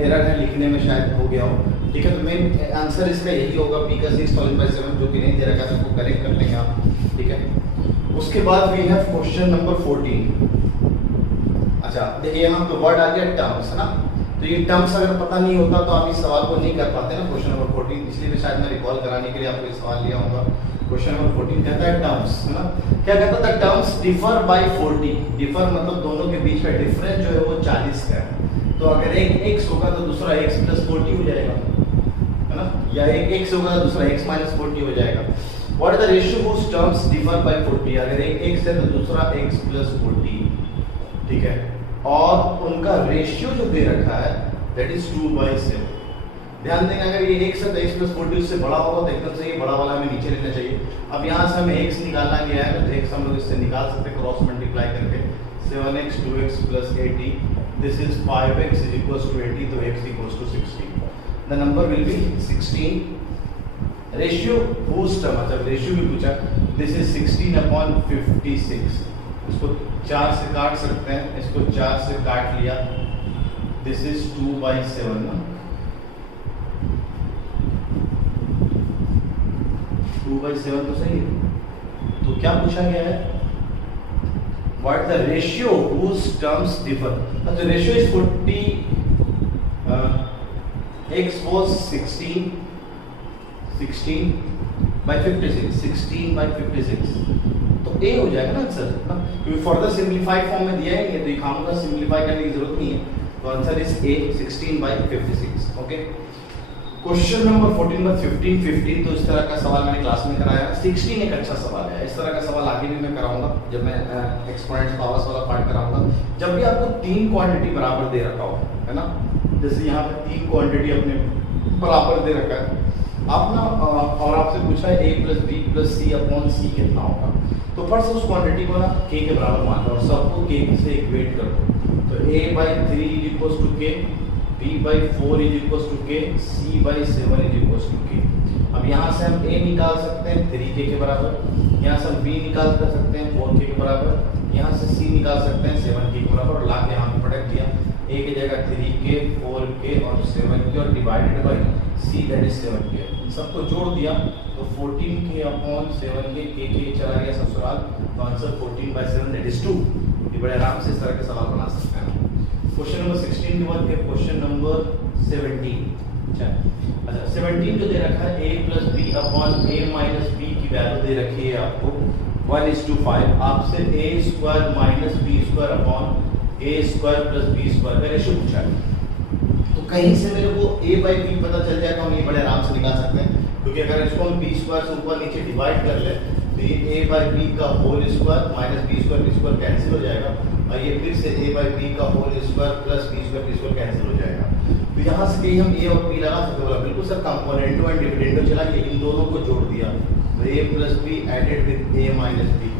एरर है लिखने में शायद हो गया हो, ठीक है। तो मेन आंसर इसका यही होगा, बी का 6000/7 जो कि नहीं दे रखा है, उसको करेक्ट कर लेंगे आप, ठीक है। उसके बाद वी हैव क्वेश्चन नंबर 14। अच्छा देखिए यहाँ पे वर्ड आ गया टर्म्स, है ना। तो ये टर्म्स अगर पता नहीं होता तो आप इस सवाल को नहीं कर पाते ना, क्वेश्चन नंबर 14। इसलिए भी शायद मैं रिकॉल कराने के लिए आपको इस सवाल लिया होगा। क्वेश्चन नंबर 14 कहता है टर्म्स, है ना। क्या कहता था, टर्म्स डिफर बाय 40। डिफर मतलब दोनों के बीच का डिफरेंस जो है वो 40 का है। तो अगर एक x होगा तो दूसरा x + 40 हो जाएगा, है ना, या एक x होगा तो दूसरा x - 40 हो जाएगा। What is the ratio whose terms differ by 40। अगर एक x है तो दूसरा x + 40, ठीक है। और उनका रेशियो जो दे रखा है दैट इज 2/7। ध्यान देंगे अगर ये x है तो x + 40 उससे बड़ा होगा तो एकदम से ये बड़ा वाला हमें नीचे लेना चाहिए। अब यहाँ से हमें x निकालना गया है तो x हम लोग इससे निकाल सकते हैं क्रॉस मल्टीप्लाई करके। 7x 2x + 80, this is 5x = 80, तो x = 16। The number will be 16। Ratio boost मतलब रेशियो भी पूछा, दिस इज 16/56। इसको 4 से काट सकते हैं, इसको 4 से काट लिया, दिस इज 2/7 ना। 2/7 तो सही है। तो क्या पूछा गया है, what the ratio whose terms differ। तो रेशियो इज 40, x was 16/56 16/56, तो a हो जाएगा ना आंसर, ना, क्योंकि फर्दर सिंपलीफाइड फॉर्म में दिया है नहीं, तो ये खामोगा सिंपलीफाई करने की जरूरत नहीं है, तो answer is a 16/56। Okay. Question number 14 बाद 15 तो इस तरह का सवाल मैंने क्लास में कराया। 16 एक अच्छा सवाल है, इस तरह का सवाल आगे भी मैं कराऊंगा जब मैं एक्सपोनेंट्स पावर्स वाला पार्ट कराऊंगा। जब भी आपको 3 क्वांटिटी बराबर दे रखा हो, है ना, जैसे यहाँ पे 3 क्वांटिटी अपने बराबर दे रखा है आप ना, और आपसे पूछा है a + b + c/c कितना होगा, तो फर्स्ट उस क्वांटिटी को ना k के बराबर मान लो और सबको k से इक्वेट कर दो। तो a/3 = k, b/4 = k, c/7 = k। अब यहाँ से हम a निकाल सकते हैं 3k के बराबर, यहाँ से हम b निकाल कर सकते हैं 4k के बराबर, यहाँ से c निकाल सकते हैं 7k के बराबर, और लाके यहाँ पे पटक दिया, a की जगह 3k 4k और 7k और divided by c that is 7k। सबको जोड़ दिया तो 14k/7k, k चला गया ससुराल, तो आंसर 14/7 दैट इज 2। ये बड़े आराम से इस तरह के सवाल बना सकते हैं। क्वेश्चन नंबर 16 के बाद क्वेश्चन नंबर 17। अच्छा 17 जो दे रखा है a plus B upon a minus B की वैल्यू दे रखी है आपको 1:5। आपसे a square minus B square upon a square plus B square का रेशियो पूछा है। तो कहीं से मेरे को a बाई बी पता चल जाए तो हम ये बड़े आराम से निकाल सकते हैं, क्योंकि अगर इसको हम बी स्क्वायर से ऊपर नीचे डिवाइड कर ले तो ये a बाई बी का whole square minus B square cancel हो जाएगा, और ये फिर से a बाई बी का whole square plus B square cancel हो जाएगा। तो यहाँ से कहीं हम a और b लगा सकते हैं। बिल्कुल सर, कंपोनेंटो एंड डिविडेंडो चला के इन दोनों को जोड़ दिया तो a plus B added with a minus B,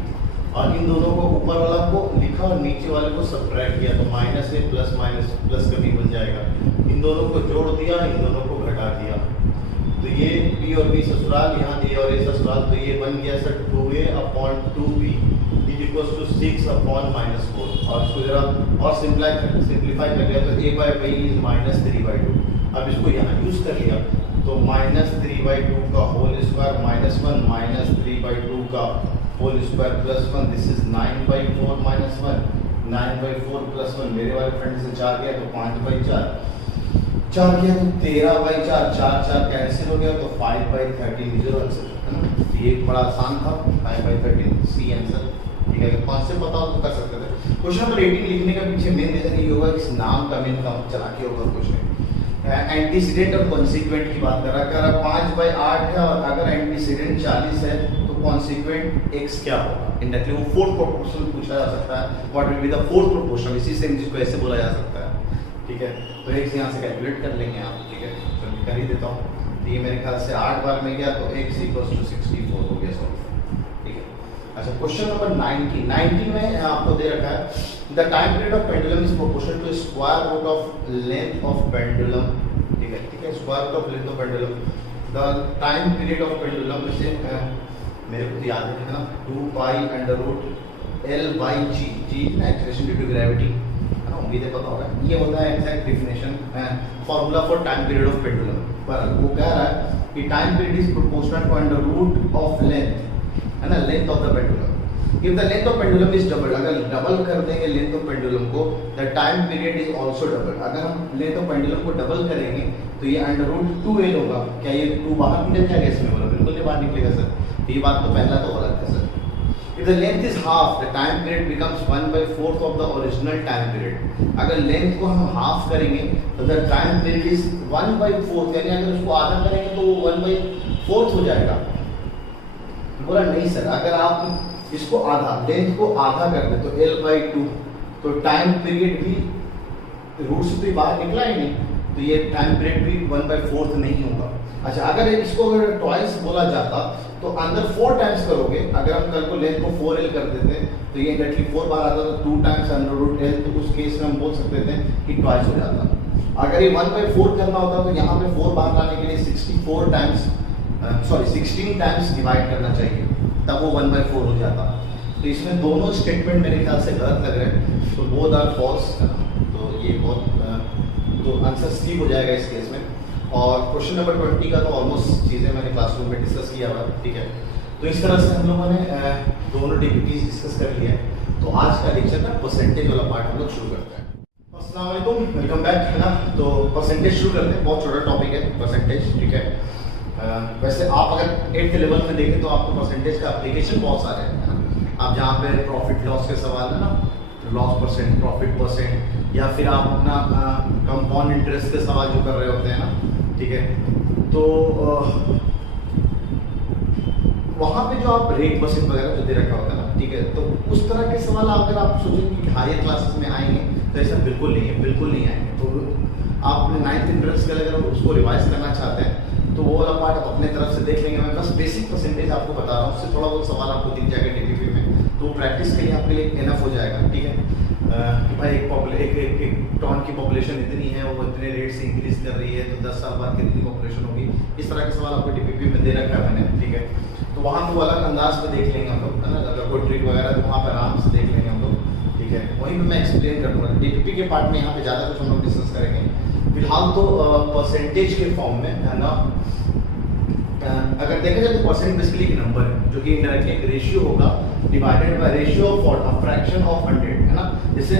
और इन दोनों को ऊपर वाला को लिखा और नीचे वाले को सब्ट्रैक्ट किया तो minus a plus minus plus का b बन जाएगा। इन दोनों को जोड़ दिया, इन दोनों को घटा दिया, तो ये b और b ससुराल, यहाँ a और a ससुराल, तो ये बन गया sir 2a upon 2b is equals to 6 upon -4। और इसको जरा और सिंप्लीफाई कर लिया तो a बाई b इज -3/2। अब इसको यहाँ यूज कर लिया तो -3/2 का होल स्क्वायर -1 -3/2 का whole square plus 1, this is 9/4 -1, 9/4 plus 1, मेरे वाले फ्रेंड से 4 गया तो 5/4, 4 गया तो 13/4, 4 कैंसिल हो गया तो 5/13 जीरो आंसर है ना। ये बड़ा आसान था, 5/13 सी आंसर। ठीक है, कॉन्सेप्ट पता हो तो कर सकते थे। क्वेश्चन नंबर 18 लिखने का पीछे मेन रीजन ये होगा इस नाम का मेन काम चला के होगा क्वेश्चन। एंटीसीडेंट और कॉन्सिक्वेंट की बात कर रहा है, अगर 5/8 है और अगर एंटीसीडेंट 40 है तो कॉन्सिक्वेंट x क्या होगा। इंडायरेक्टली वो फोर्थ प्रोपोर्शन पूछा जा सकता है, what will be the fourth proportion, इसी से जिसको ऐसे बोला जा सकता है। ठीक है, तो x यहाँ से कैलकुलेट कर लेंगे आप। ठीक है, तो मैं कर ही देता हूँ। तो ये मेरे ख्याल से 8 बार में गया तो x = 64 हो गया सॉल्व। ठीक है, अच्छा क्वेश्चन नंबर 19 में आपको दे रखा है the time period of pendulum is proportional to square root of length of pendulum. ठीक है, square root of length of pendulum. The time period of pendulum is मेरे को याद है ना 2 pi under root L/G, G ना acceleration due to gravity, उम्मीद है पता होगा। ये होता है exact definition formula for time period of pendulum. पर वो कह रहा है कि time period is proportional to under root of length, है ना, length of the pendulum. If the length of pendulum is double, अगर डबल कर देंगे लेंथ ऑफ पेंडुलम को, the time period is also double. अगर हम लेंथ ऑफ पेंडुलम को double करेंगे तो ये अंडर रूट 2l होगा। क्या ये 2 बाहर निकल जाएगा इसमें? बोला बिल्कुल नहीं बाहर निकलेगा सर। ये बात तो पहला तो गलत है sir. If the length is half, the time period becomes 1/4 of the original time period. अगर लेंथ को हम हाफ करेंगे तो the time period is 1/4, यानी अगर उसको आधा करेंगे तो वो 1/4 हो जाएगा। बोला नहीं सर, अगर आप इसको आधा, लेंथ को आधा कर दे तो L/2, तो टाइम पीरियड भी रूट से तो बाहर निकला ही नहीं, तो ये टाइम पीरियड भी 1/4 नहीं होगा। अच्छा, अगर इसको अगर ट्वाइस बोला जाता तो अंदर 4 टाइम्स करोगे। अगर हम कल को लेंथ को 4l कर देते तो ये डायरेक्टली 4 बार आता तो 2 टाइम्स अंडर रूट l, तो उस केस में हम बोल सकते थे कि ट्वाइस हो जाता। अगर ये 1/4 करना होता तो यहाँ पे 4 बार लाने के लिए 16 टाइम्स डिवाइड करना चाहिए, तब वो 1/4 हो जाता। तो इसमें दोनों स्टेटमेंट मेरे ख्याल से गलत लग रहे हैं, तो बोथ आर फॉल्स। तो ये बहुत तो आंसर सी हो जाएगा इस केस में। और क्वेश्चन नंबर 20 का तो ऑलमोस्ट चीज़ें मैंने क्लासरूम में डिस्कस किया हुआ। ठीक है, तो इस तरह से हम लोगों ने दोनों डीपीपी डिस्कस कर लिए हैं। तो आज का लेक्चर ना परसेंटेज वाला पार्ट हम लोग शुरू करते हैं। अस्सलाम वालेकुम, वेलकम बैक, है ना। तो परसेंटेज शुरू करते हैं, बहुत छोटा टॉपिक है परसेंटेज। ठीक है, वैसे आप अगर 8th लेवल में देखें तो आपको परसेंटेज का एप्लीकेशन बहुत सारे हैं, है ना। आप जहाँ पे प्रॉफिट लॉस के सवाल है ना, लॉस परसेंट, प्रॉफिट परसेंट, या फिर आप अपना कंपाउंड इंटरेस्ट के सवाल जो कर रहे होते हैं ना, ठीक है, तो वहाँ पे जो आप रेट परसेंट वगैरह जो दे रखा होता है ना, ठीक है, तो उस तरह के सवाल अगर आप सोचेंगे कि हायर क्लासेस में आएंगे तो ऐसा बिल्कुल नहीं है, बिल्कुल नहीं आएंगे। तो आप 9th इंटरेस्ट का अगर उसको रिवाइज करना चाहते हैं तो वो वाला पार्ट आप अपने तरफ से देख लेंगे। मैं बस बेसिक परसेंटेज आपको बता रहा हूँ, उससे थोड़ा बहुत सवाल आपको दिख जाएगा डीपीपी में, तो प्रैक्टिस के लिए आपके लिए इनफ हो जाएगा। ठीक है, कि भाई एक टॉन की पॉपुलेशन इतनी है, वो इतने रेट से इंक्रीज कर रही है, तो 10 साल बाद कितनी पॉपुलेशन होगी, इस तरह के सवाल आपको डीपीपी में दे रखा है मैंने। ठीक है, तो वहाँ को अलग अंदाज में देख लेंगे हम लोग, है ना। अगर कोई ट्रिक वगैरह तो वहाँ पर आराम से देख लेंगे हम लोग। ठीक है, वहीं पर मैं एक्सप्लेन कर दूँगा डीपीपी के पार्ट में, यहाँ पे ज़्यादा कुछ हम लोग डिस्कस करेंगे। फिलहाल तो परसेंटेज के फॉर्म में, है ना। अगर देखा जाए तो परसेंट बेसिकली एक नंबर है जो कि इनडायरेक्टली एक रेशियो होगा divided by ratio of fraction of 100 है ना। जैसे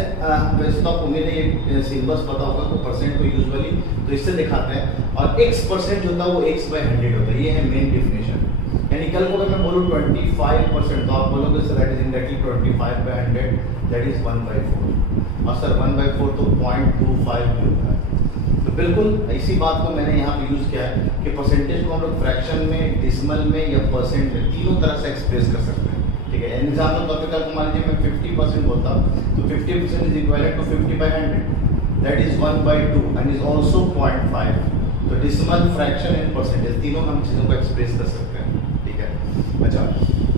वैसे तो आपको मेरे ये सिलेबस पता होगा तो परसेंट को यूजुअली तो इससे दिखाते हैं, और x% होता है वो x/100 होता है। ये है मेन डेफिनेशन। यानी कल को अगर मैं बोलूँ 25% तो आप बोलोगे sir that is indirectly 25/100 that is 1/4, और सर 1/4 तो 0.25 भी होता है। तो बिल्कुल इसी बात को मैंने यहाँ पे यूज़ किया है कि परसेंटेज को हम लोग फ्रैक्शन में, डिसिमल में या परसेंट में तीनों तरह से एक्सप्रेस कर सकते हैं। ठीक है, एग्जाम्पल तौर पे कल मान लीजिए मैं 50% बोलता तो 50% is equal to 50/100 that is 1/2 and is also 0.5। तो डिसिमल, फ्रैक्शन एंड परसेंटेज तीनों हम चीज़ों को एक्सप्रेस कर सकते हैं। ठीक है, अच्छा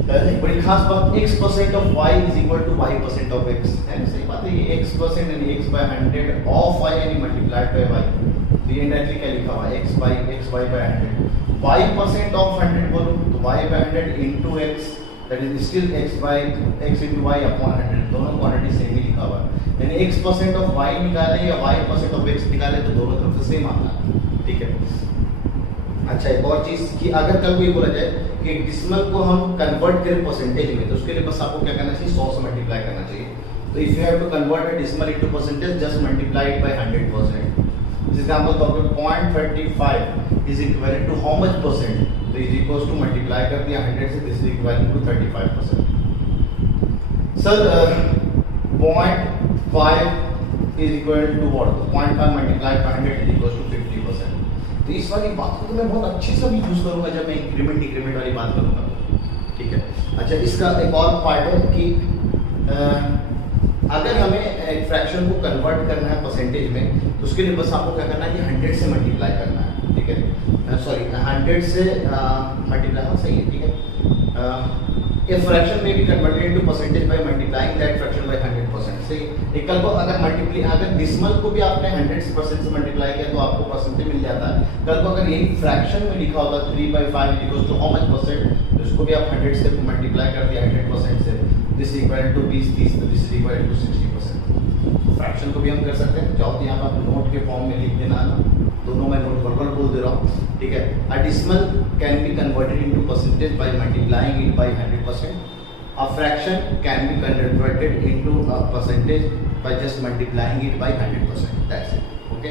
एक बड़ी खास बात, x% of y is equal to y% of x है। सही बात है, ये x% यानी x/100 ऑफ y यानी मल्टीप्लाइड बाय y। तो ये इंडायरेक्टली क्या लिखा हुआ है x/100। y% ऑफ 100 बोलो तो y/100 into x that is still x into y upon 100, दोनों क्वांटिटी सेम ही लिखा हुआ है। यानी x% ऑफ y निकाले या y% ऑफ x निकाले तो दोनों तरफ से सेम आता है। ठीक है, अच्छा एक और चीज कि अगर कल को ये बोला जाए कि डिसिमल को हम कन्वर्ट करें परसेंटेज में, तो उसके लिए बस आपको क्या करना चाहिए, 100 से मल्टीप्लाई करना चाहिए। तो if you have to convert a decimal into percentage just multiply it by 100%। This example तो 0.35 is equal to how much percent, तो इज इक्वल्स टू मल्टीप्लाई कर दिया 100 से, this is equal to 35%। Sir 0.5 is equal to what, 0.5 multiply by 100 is equals to 50%। तो इस वाली बात को तो मैं बहुत अच्छे से भी यूज करूंगा जब मैं इंक्रीमेंट डिक्रीमेंट वाली बात करूंगा। ठीक है, अच्छा इसका एक और पार्ट है कि अगर हमें एक फ्रैक्शन को कन्वर्ट करना है परसेंटेज में, तो उसके लिए बस आपको क्या करना है कि 100 से मल्टीप्लाई करना है। ठीक है, सॉरी 100 से मल्टीप्लाई, सही है। ठीक है, a fraction may be converted into percentage by multiplying that fraction by 100%। सही, एक कल को अगर डिसिमल को भी आपने 100% से मल्टीप्लाई किया तो आपको परसेंटेज मिल जाता है। कल को अगर यही फ्रैक्शन में लिखा होता 3/5 equals to how much percent, तो इसको भी आप 100 से मल्टीप्लाई कर दिया 100% से, दिस इक्वल टू 20/30, तो this is equal to 60%। Fraction को भी हम कर सकते हैं, चाहो तो यहाँ पर आप नोट के फॉर्म में लिख देना ना, दोनों मैं नोट वर्बल बोल दे रहा हूँ। ठीक है, a decimal can be converted into percentage by multiplying it by 100%। A fraction can be converted into a percentage by just multiplying it by 100%। That's it. Okay,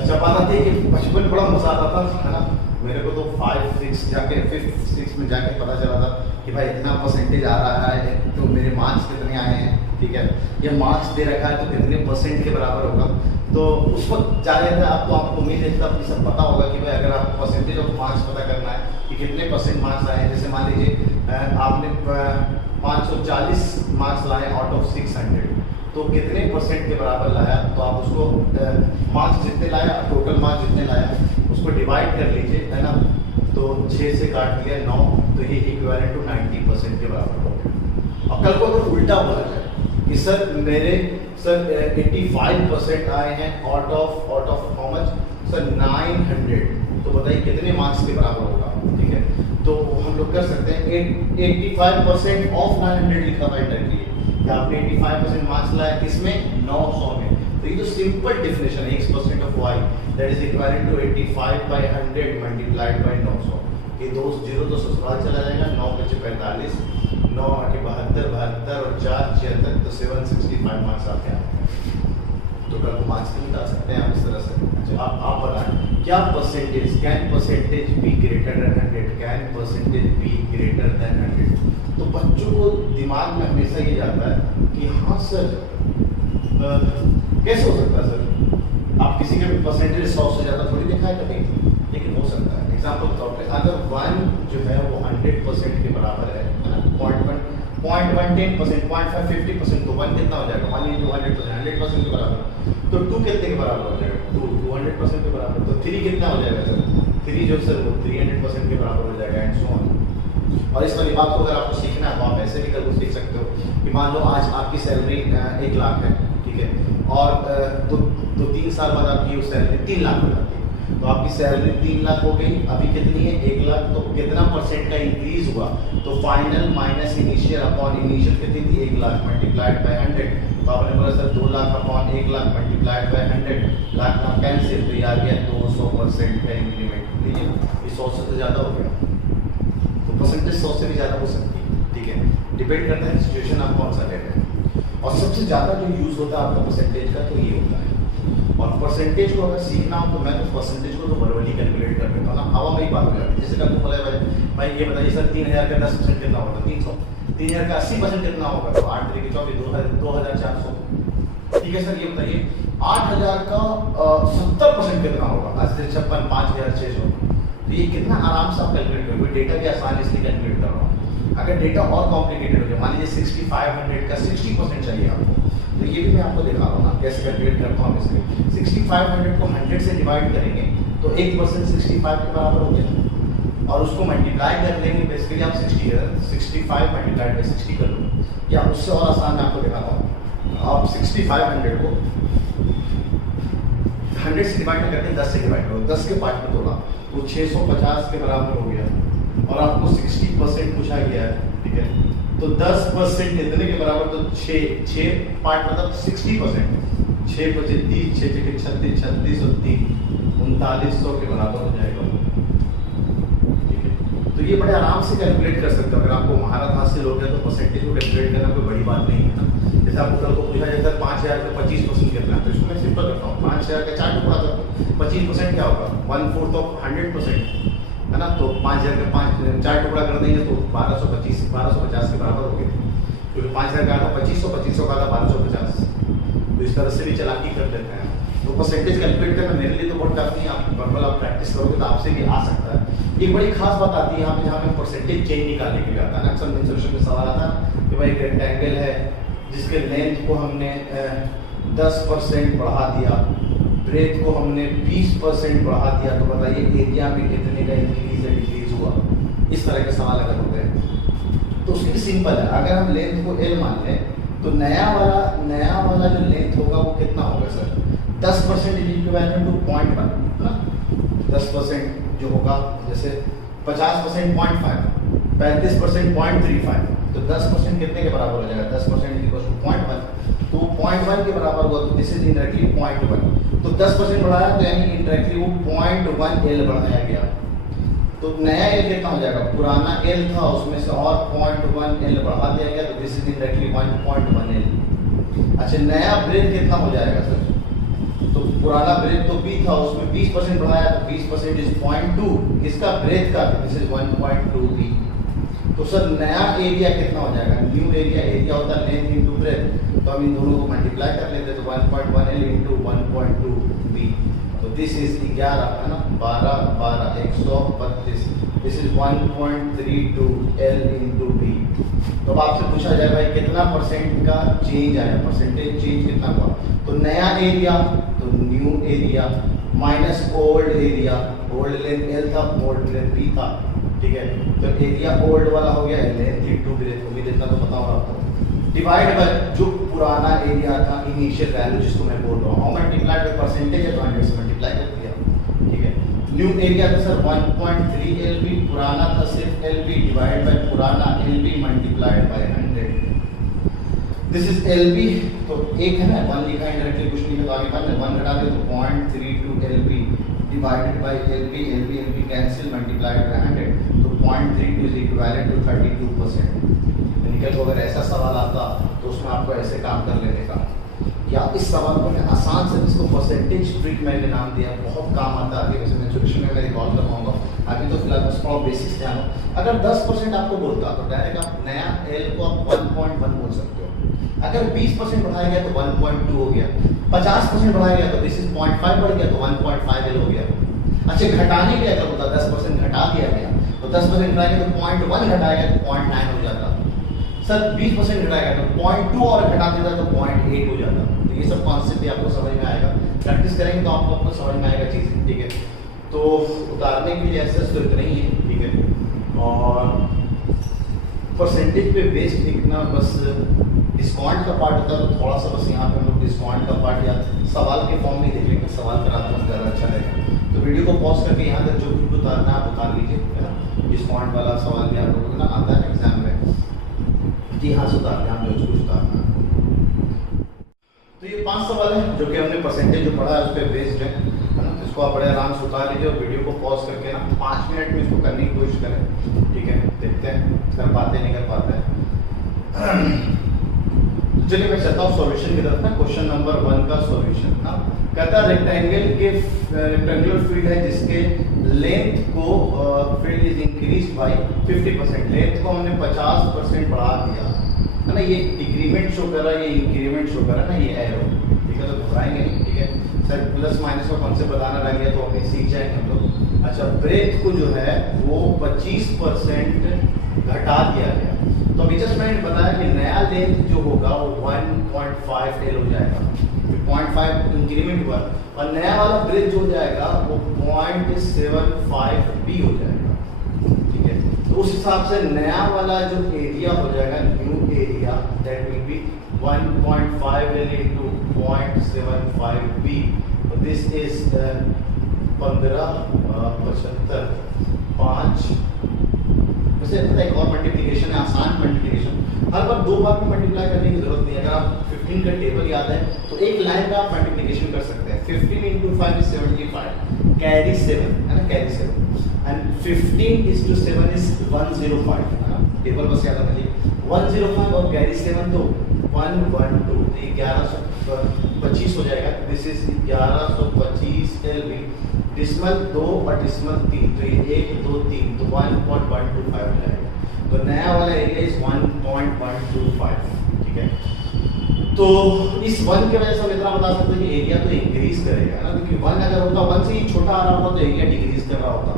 अच्छा बात आती है कि बचपन में बड़ा मजा आता था, है ना। मेरे को तो 5, 6 जाके 5th 6 में जाके पता चला था कि भाई इतना परसेंटेज आ रहा है, तो मेरे मार्क्स कितने आए हैं। ठीक है, ये मार्क्स दे रखा है तो कितने परसेंट के बराबर होगा। तो उस वक्त जाने था आपको उम्मीद है आपको सब पता होगा कि भाई अगर आपको परसेंटेज ऑफ मार्क्स पता करना है कि कितने परसेंट मार्क्स आए हैं, जैसे मान लीजिए आपने 540 मार्क्स लाए आउट ऑफ 600, तो कितने परसेंट के बराबर लाया, तो आप उसको मार्क्स जितने लाया, टोटल मार्क्स जितने लाया उसको डिवाइड कर लीजिए, है ना। तो 6 से काट दिया 9, तो ये इक्विवेलेंट टू 90% के बराबर हो गया। और कल को अगर उल्टा बोला जाए कि सर मेरे 85% आए हैं out of how much, sir 900, तो बताइए कितने मार्क्स के बराबर होगा। ठीक है, तो हम लोग कर सकते हैं 85% ऑफ 900 लिखा हुआ है डायरेक्टली, आपने 85% मार्क्स लाया किसमें, 900 में। तो ये तो सिंपल डेफिनेशन है, x% of y that is equivalent to 85/100 multiplied by 900। ये दो जीरो तो ससुराल चला जाएगा, 9 × 5 = 45, 9 × 8 = 72, 72 और 4 = 76, तो 765 मार्क्स आते हैं। तो कल को मार्क्स नहीं निकाल सकते हैं आप इस तरह से। अच्छा आप बताएं क्या percentage, can percentage be greater than 100, can percentage be greater than 100। तो बच्चों को दिमाग में हमेशा ये जाता है कि हाँ सर कैसे हो सकता है सर, आप किसी का भी परसेंटेज 100 से ज़्यादा थोड़ी देखा है कभी, लेकिन हो सकता है। एग्जाम्पल के तौर पर अगर 1 जो है वो 100% के बराबर है ना, 0.110%, 0.5 50%, तो 1 कितना हो जाएगा, 1 × 100%, 100% के बराबर। तो 2 कितने के बराबर हो जाएगा, 200% के बराबर। तो 3 कितना हो जाएगा सर, 3 जो सर वो 300% के बराबर हो जाएगा, एंड सो ऑन। और इस वाली बात को अगर आपको सीखना है तो आप ऐसे भी कर सीख सकते हो कि मान लो आज आपकी सैलरी 1 लाख है, ठीक है, और तो 3 साल बाद आपकी वो सैलरी 3 लाख हो जाती है। तो आपकी सैलरी 3 लाख हो गई, अभी कितनी है 1 लाख, तो कितना परसेंट का इंक्रीज हुआ, तो final minus initial upon initial कितनी थी 1 लाख मल्टीप्लाइड बाय 100। तो आपने बोला sir 2 lakh upon 1 lakh multiplied by 100, lakh lakh cancel, तो ये आ गया 200% का इंक्रीमेंट। ठीक है, ये 100 से तो ज़्यादा हो गया, तो परसेंटेज 100 से भी ज़्यादा हो सकती है। ठीक है, डिपेंड करता है सिचुएशन आप कौन सा ले रहे हैं। और सबसे ज़्यादा जो यूज़ होता है आपका परसेंटेज का, तो ये होता है। और परसेंटेज को अगर सीखना हो तो मैं तो परसेंटेज को तो वर्बली कैलकुलेट कर देता हूँ ना, हवा में ही बात हो जाती है। जैसे कि आपको बोला भाई ये बताइए सर 3000 का 10% कितना होगा? 300। 3000 का 80% कितना होगा? तो 8 3 24 2400। ठीक है सर, ये बताइए 8000 का 70% कितना होगा? 56 5600। तो ये कितना आराम से आप कैलकुलेट करोगे। डेटा भी आसान है इसलिए कैलकुलेट कर रहा हूँ। अगर डेटा और कॉम्प्लिकेटेड हो जाए, मान लीजिए 6500 का 60% चाहिए आपको, तो ये भी मैं आपको दिखा रहा हूँ ना कैसे कैलकुलेट करता हूँ। इसलिए 6500 को 100 से डिवाइड करेंगे तो 1% 65 के बराबर हो गया, और उसको मल्टीप्लाई कर लेंगे बेसिकली आप 65 मल्टीप्लाइड बाई 60 कर लो, या उससे और आसान मैं आपको दिखाता हूँ। आप 6500 को 100 से डिवाइड नहीं करते, 10 से डिवाइड करो, 10 के पार्ट में तोड़ा तो 650 के बराबर हो गया, और आपको 60% पूछा गया है। ठीक है, तो 10% कितने के बराबर? तो 6 पार्ट मतलब 60%। 6 × 30 6 × 36 36 और 3 3900 के बराबर हो जाएगा। ठीक है, तो ये बड़े आराम से कैलकुलेट कर सकते हो। अगर आपको महारत हासिल हो गया तो परसेंटेज को कैलकुलेट करना कोई बड़ी बात नहीं है ना। जैसे आपको कल को पूछा जाता है 5000 का 25% कितना है, तो इसको मैं सिंपल करता हूँ। 5000 का 4 टुकड़ा करता हूँ, 25% क्या होगा? 1/4 ऑफ 100% है ना। तो 5000 का 4 टुकड़ा कर देंगे तो 1250 के बराबर हो गए, क्योंकि 5000 का था 2500, 2500 का था 1250। तो इस तरह से भी चालाकी कर लेते हैं। तो परसेंटेज कैलकुलेट करना मेरे लिए तो बहुत टफ नहीं है। आप नॉर्मल आप प्रैक्टिस करोगे तो आपसे भी आ सकता है। एक बड़ी खास बात आती है यहाँ पे, जहाँ पे परसेंटेज चेंज निकालने के लिए आता है ना। अक्सर इंसर्शन में सवाल आता है कि भाई रेक्टेंगल है जिसके लेंथ को हमने 10% बढ़ा दिया, ब्रेथ को हमने 20% बढ़ा दिया, तो बताइए एरिया में कितने का इंक्रीज या डिक्रीज हुआ। इस तरह के सवाल अगर होते हैं तो उसके सिंपल है। अगर हम लेंथ को L मान लें तो नया वाला जो लेंथ होगा वो कितना होगा सर? 10% इज इक्विवेलेंट टू 0.1 ना। 10% जो होगा, जैसे 50% 0.5, 35% 0.35, तो 10% कितने के बराबर हो जाएगा? 10% इक्वल टू 0.1, तो 0.1 के बराबर हुआ, तो दिस इज इंडायरेक्टली 0.1। तो 10% बढ़ाया तो यानी इंडायरेक्टली वो 0.1 L बढ़ाया गया। तो नया L कितना हो जाएगा? पुराना L था उसमें से और 0.1 L बढ़ा दिया गया, तो दिस इज इंडायरेक्टली 1.1 L। अच्छा, नया ब्रेथ कितना हो जाएगा सर? तो पुराना ब्रेथ तो B था, उसमें 20% बढ़ाया, तो 20% इज 0.2, किसका? ब्रेथ का, दिस इज 1.2 B। तो सर नया एरिया कितना हो जाएगा? न्यू एरिया होता है लेंथ इनटू ब्रेथ, तो हम इन दोनों को मल्टीप्लाई कर लेते हैं, तो 1.1 L इनटू 1.2 B। तो दिस इज 11 है ना, 12 12 132, this is 1.32 L into B। तो अब आपसे पूछा जाए भाई कितना परसेंट का चेंज आया, परसेंटेज चेंज कितना हुआ? तो नया एरिया तो new area minus old area, old length L था, ओल्ड लेंथ B था। ठीक है, तो एरिया ओल्ड वाला हो गया लेंथ इनटू ब्रेथ, उम्मीद इतना तो पता होगा आपको, डिवाइड बाय जो पुराना एरिया था इनिशियल वैल्यू जिसको मैं बोल रहा हूँ, मल्टीप्लाइड बाय परसेंटेज है तो 100 से मल्टीप्लाई कर दिया। ठीक है, न्यू एरिया था सर 1.3 LB, पुराना था सिर्फ LB, डिवाइड बाय पुराना LB multiplied by 100। This is LB, तो एक है ना 1 लिखा इंडायरेक्टली, कुछ नहीं है तो आगे बाद में 1 घटा दे तो 0.32 LB divided by LB cancel multiplied by 100, तो 0.32 इज इक्विवेलेंट टू 32%। निकल को अगर ऐसा सवाल आता तो उसमें आपको ऐसे काम कर लेने का, या इस सवाल को मैं आसान से इसको परसेंटेज ट्रिक मैंने नाम दिया, बहुत काम आता है। वैसे मैं सोल्यूशन में मैं रिकॉल कर पाऊंगा, अभी तो फिलहाल बस थोड़ा बेसिक्स ध्यान हो। अगर 10% आपको बोलता तो डायरेक्ट आप नया L को आप 1.1 बोल सकते हो। अगर 20% बढ़ाया गया तो 1.2 हो गया, 50% बढ़ाया गया तो दिस इज 0.5 बढ़ गया तो 1.5 L हो गया। अच्छा, घटाने के अगर होता 10% घटा दिया गया तो 10% घटाएंगे तो 0.1 घटाएगा तो 0.9 हो जाता। सर 20% घटाएगा तो 0.2 और घटा देता तो 0.8 हो जाता। तो ये सब कॉन्सेप्ट भी आपको समझ में आएगा, प्रैक्टिस करेंगे तो आपको समझ में आएगा चीज़। ठीक है, तो उतारने के लिए ऐसा तो इतना ही है। ठीक है, और परसेंटेज पे बेस लिखना, बस डिस्काउंट का पार्ट होता है तो थोड़ा सा बस यहाँ पे हम लोग डिस्काउंट का पार्ट या सवाल के फॉर्म में देख लेंगे, सवाल कराता हूँ ज़्यादा अच्छा रहेगा। तो वीडियो को पॉज करके यहाँ तक जो कुछ उतारना आप उतार लीजिए, है ना। डिस्काउंट वाला सवाल भी आप लोगों को ना आता है एग्जाम में, जी हाँ सुधार हम जो कुछ उतारना। तो ये 5 सवाल है जो कि हमने परसेंटेज जो पढ़ा है उस पर बेस्ड है ना। तो इसको आप बड़े आराम से उतार लीजिए और वीडियो को पॉज करके ना 5 मिनट में इसको करने की कोशिश करें। ठीक है, देखते हैं कर पाते नहीं कर पाते हैं। चलिए मैं चलता हूँ सॉल्यूशन की तरफ ना। क्वेश्चन नंबर 1 का सॉल्यूशन ना, कहता है रेक्टेंगुलर फील्ड है जिसके लेंथ को field is increase by 50%। Length को हमने 50% बढ़ा दिया है ना। ये डिक्रीमेंट शो कर रहा है, ये इंक्रीमेंट शो कर रहा है ना, ये एरो, ठीक है। तो घबराएंगे नहीं, ठीक है सर। प्लस माइनस का कॉन्सेप्ट बताना रह गया तो हमें सीख जाएंगे हम लोग। अच्छा, ब्रेथ को जो है वो 25% घटा दिया गया। तो अभी जस्ट मैंने बताया कि नया लेंथ जो होगा वो 1.5 L हो जाएगा, 0.5 इंक्रीमेंट हुआ, और नया वाला ब्रेथ जो हो जाएगा वो 0.75 B हो जाएगा, ठीक है। तो उस हिसाब से नया वाला जो एरिया हो जाएगा, new area, that will B 1.5 L into 0.75 B। तो दिस इज 1575 5। वैसे पता है एक और मल्टीप्लिकेशन है, आसान मल्टीप्लिकेशन, हर बार 2 बार में मल्टीप्लाई करने की जरूरत नहीं है। अगर आप 15 का टेबल याद है तो एक लाइन में आप मल्टीप्लिकेशन कर सकते हैं। 15 into 5 is 75, कैरी 7 है ना, carry 7, and 15 is to 7 is 105 है ना। टेबल बस याद रखिए 105 और कैरी 7 तो 112, तो 1125 हो जाएगा। This is 1125 LB। डिस्मल 2 और डिस्मल 3, तो ये 1 2 3, तो 1.125 हो जाएगा। तो नया वाला एरिया इज 1.125, ठीक है। तो इस 1 की वजह से हम इतना बता सकते हैं कि एरिया तो इंक्रीज करेगा ना, क्योंकि 1 अगर होता 1 से ही छोटा आ रहा होता तो एरिया डिक्रीज कर रहा होता।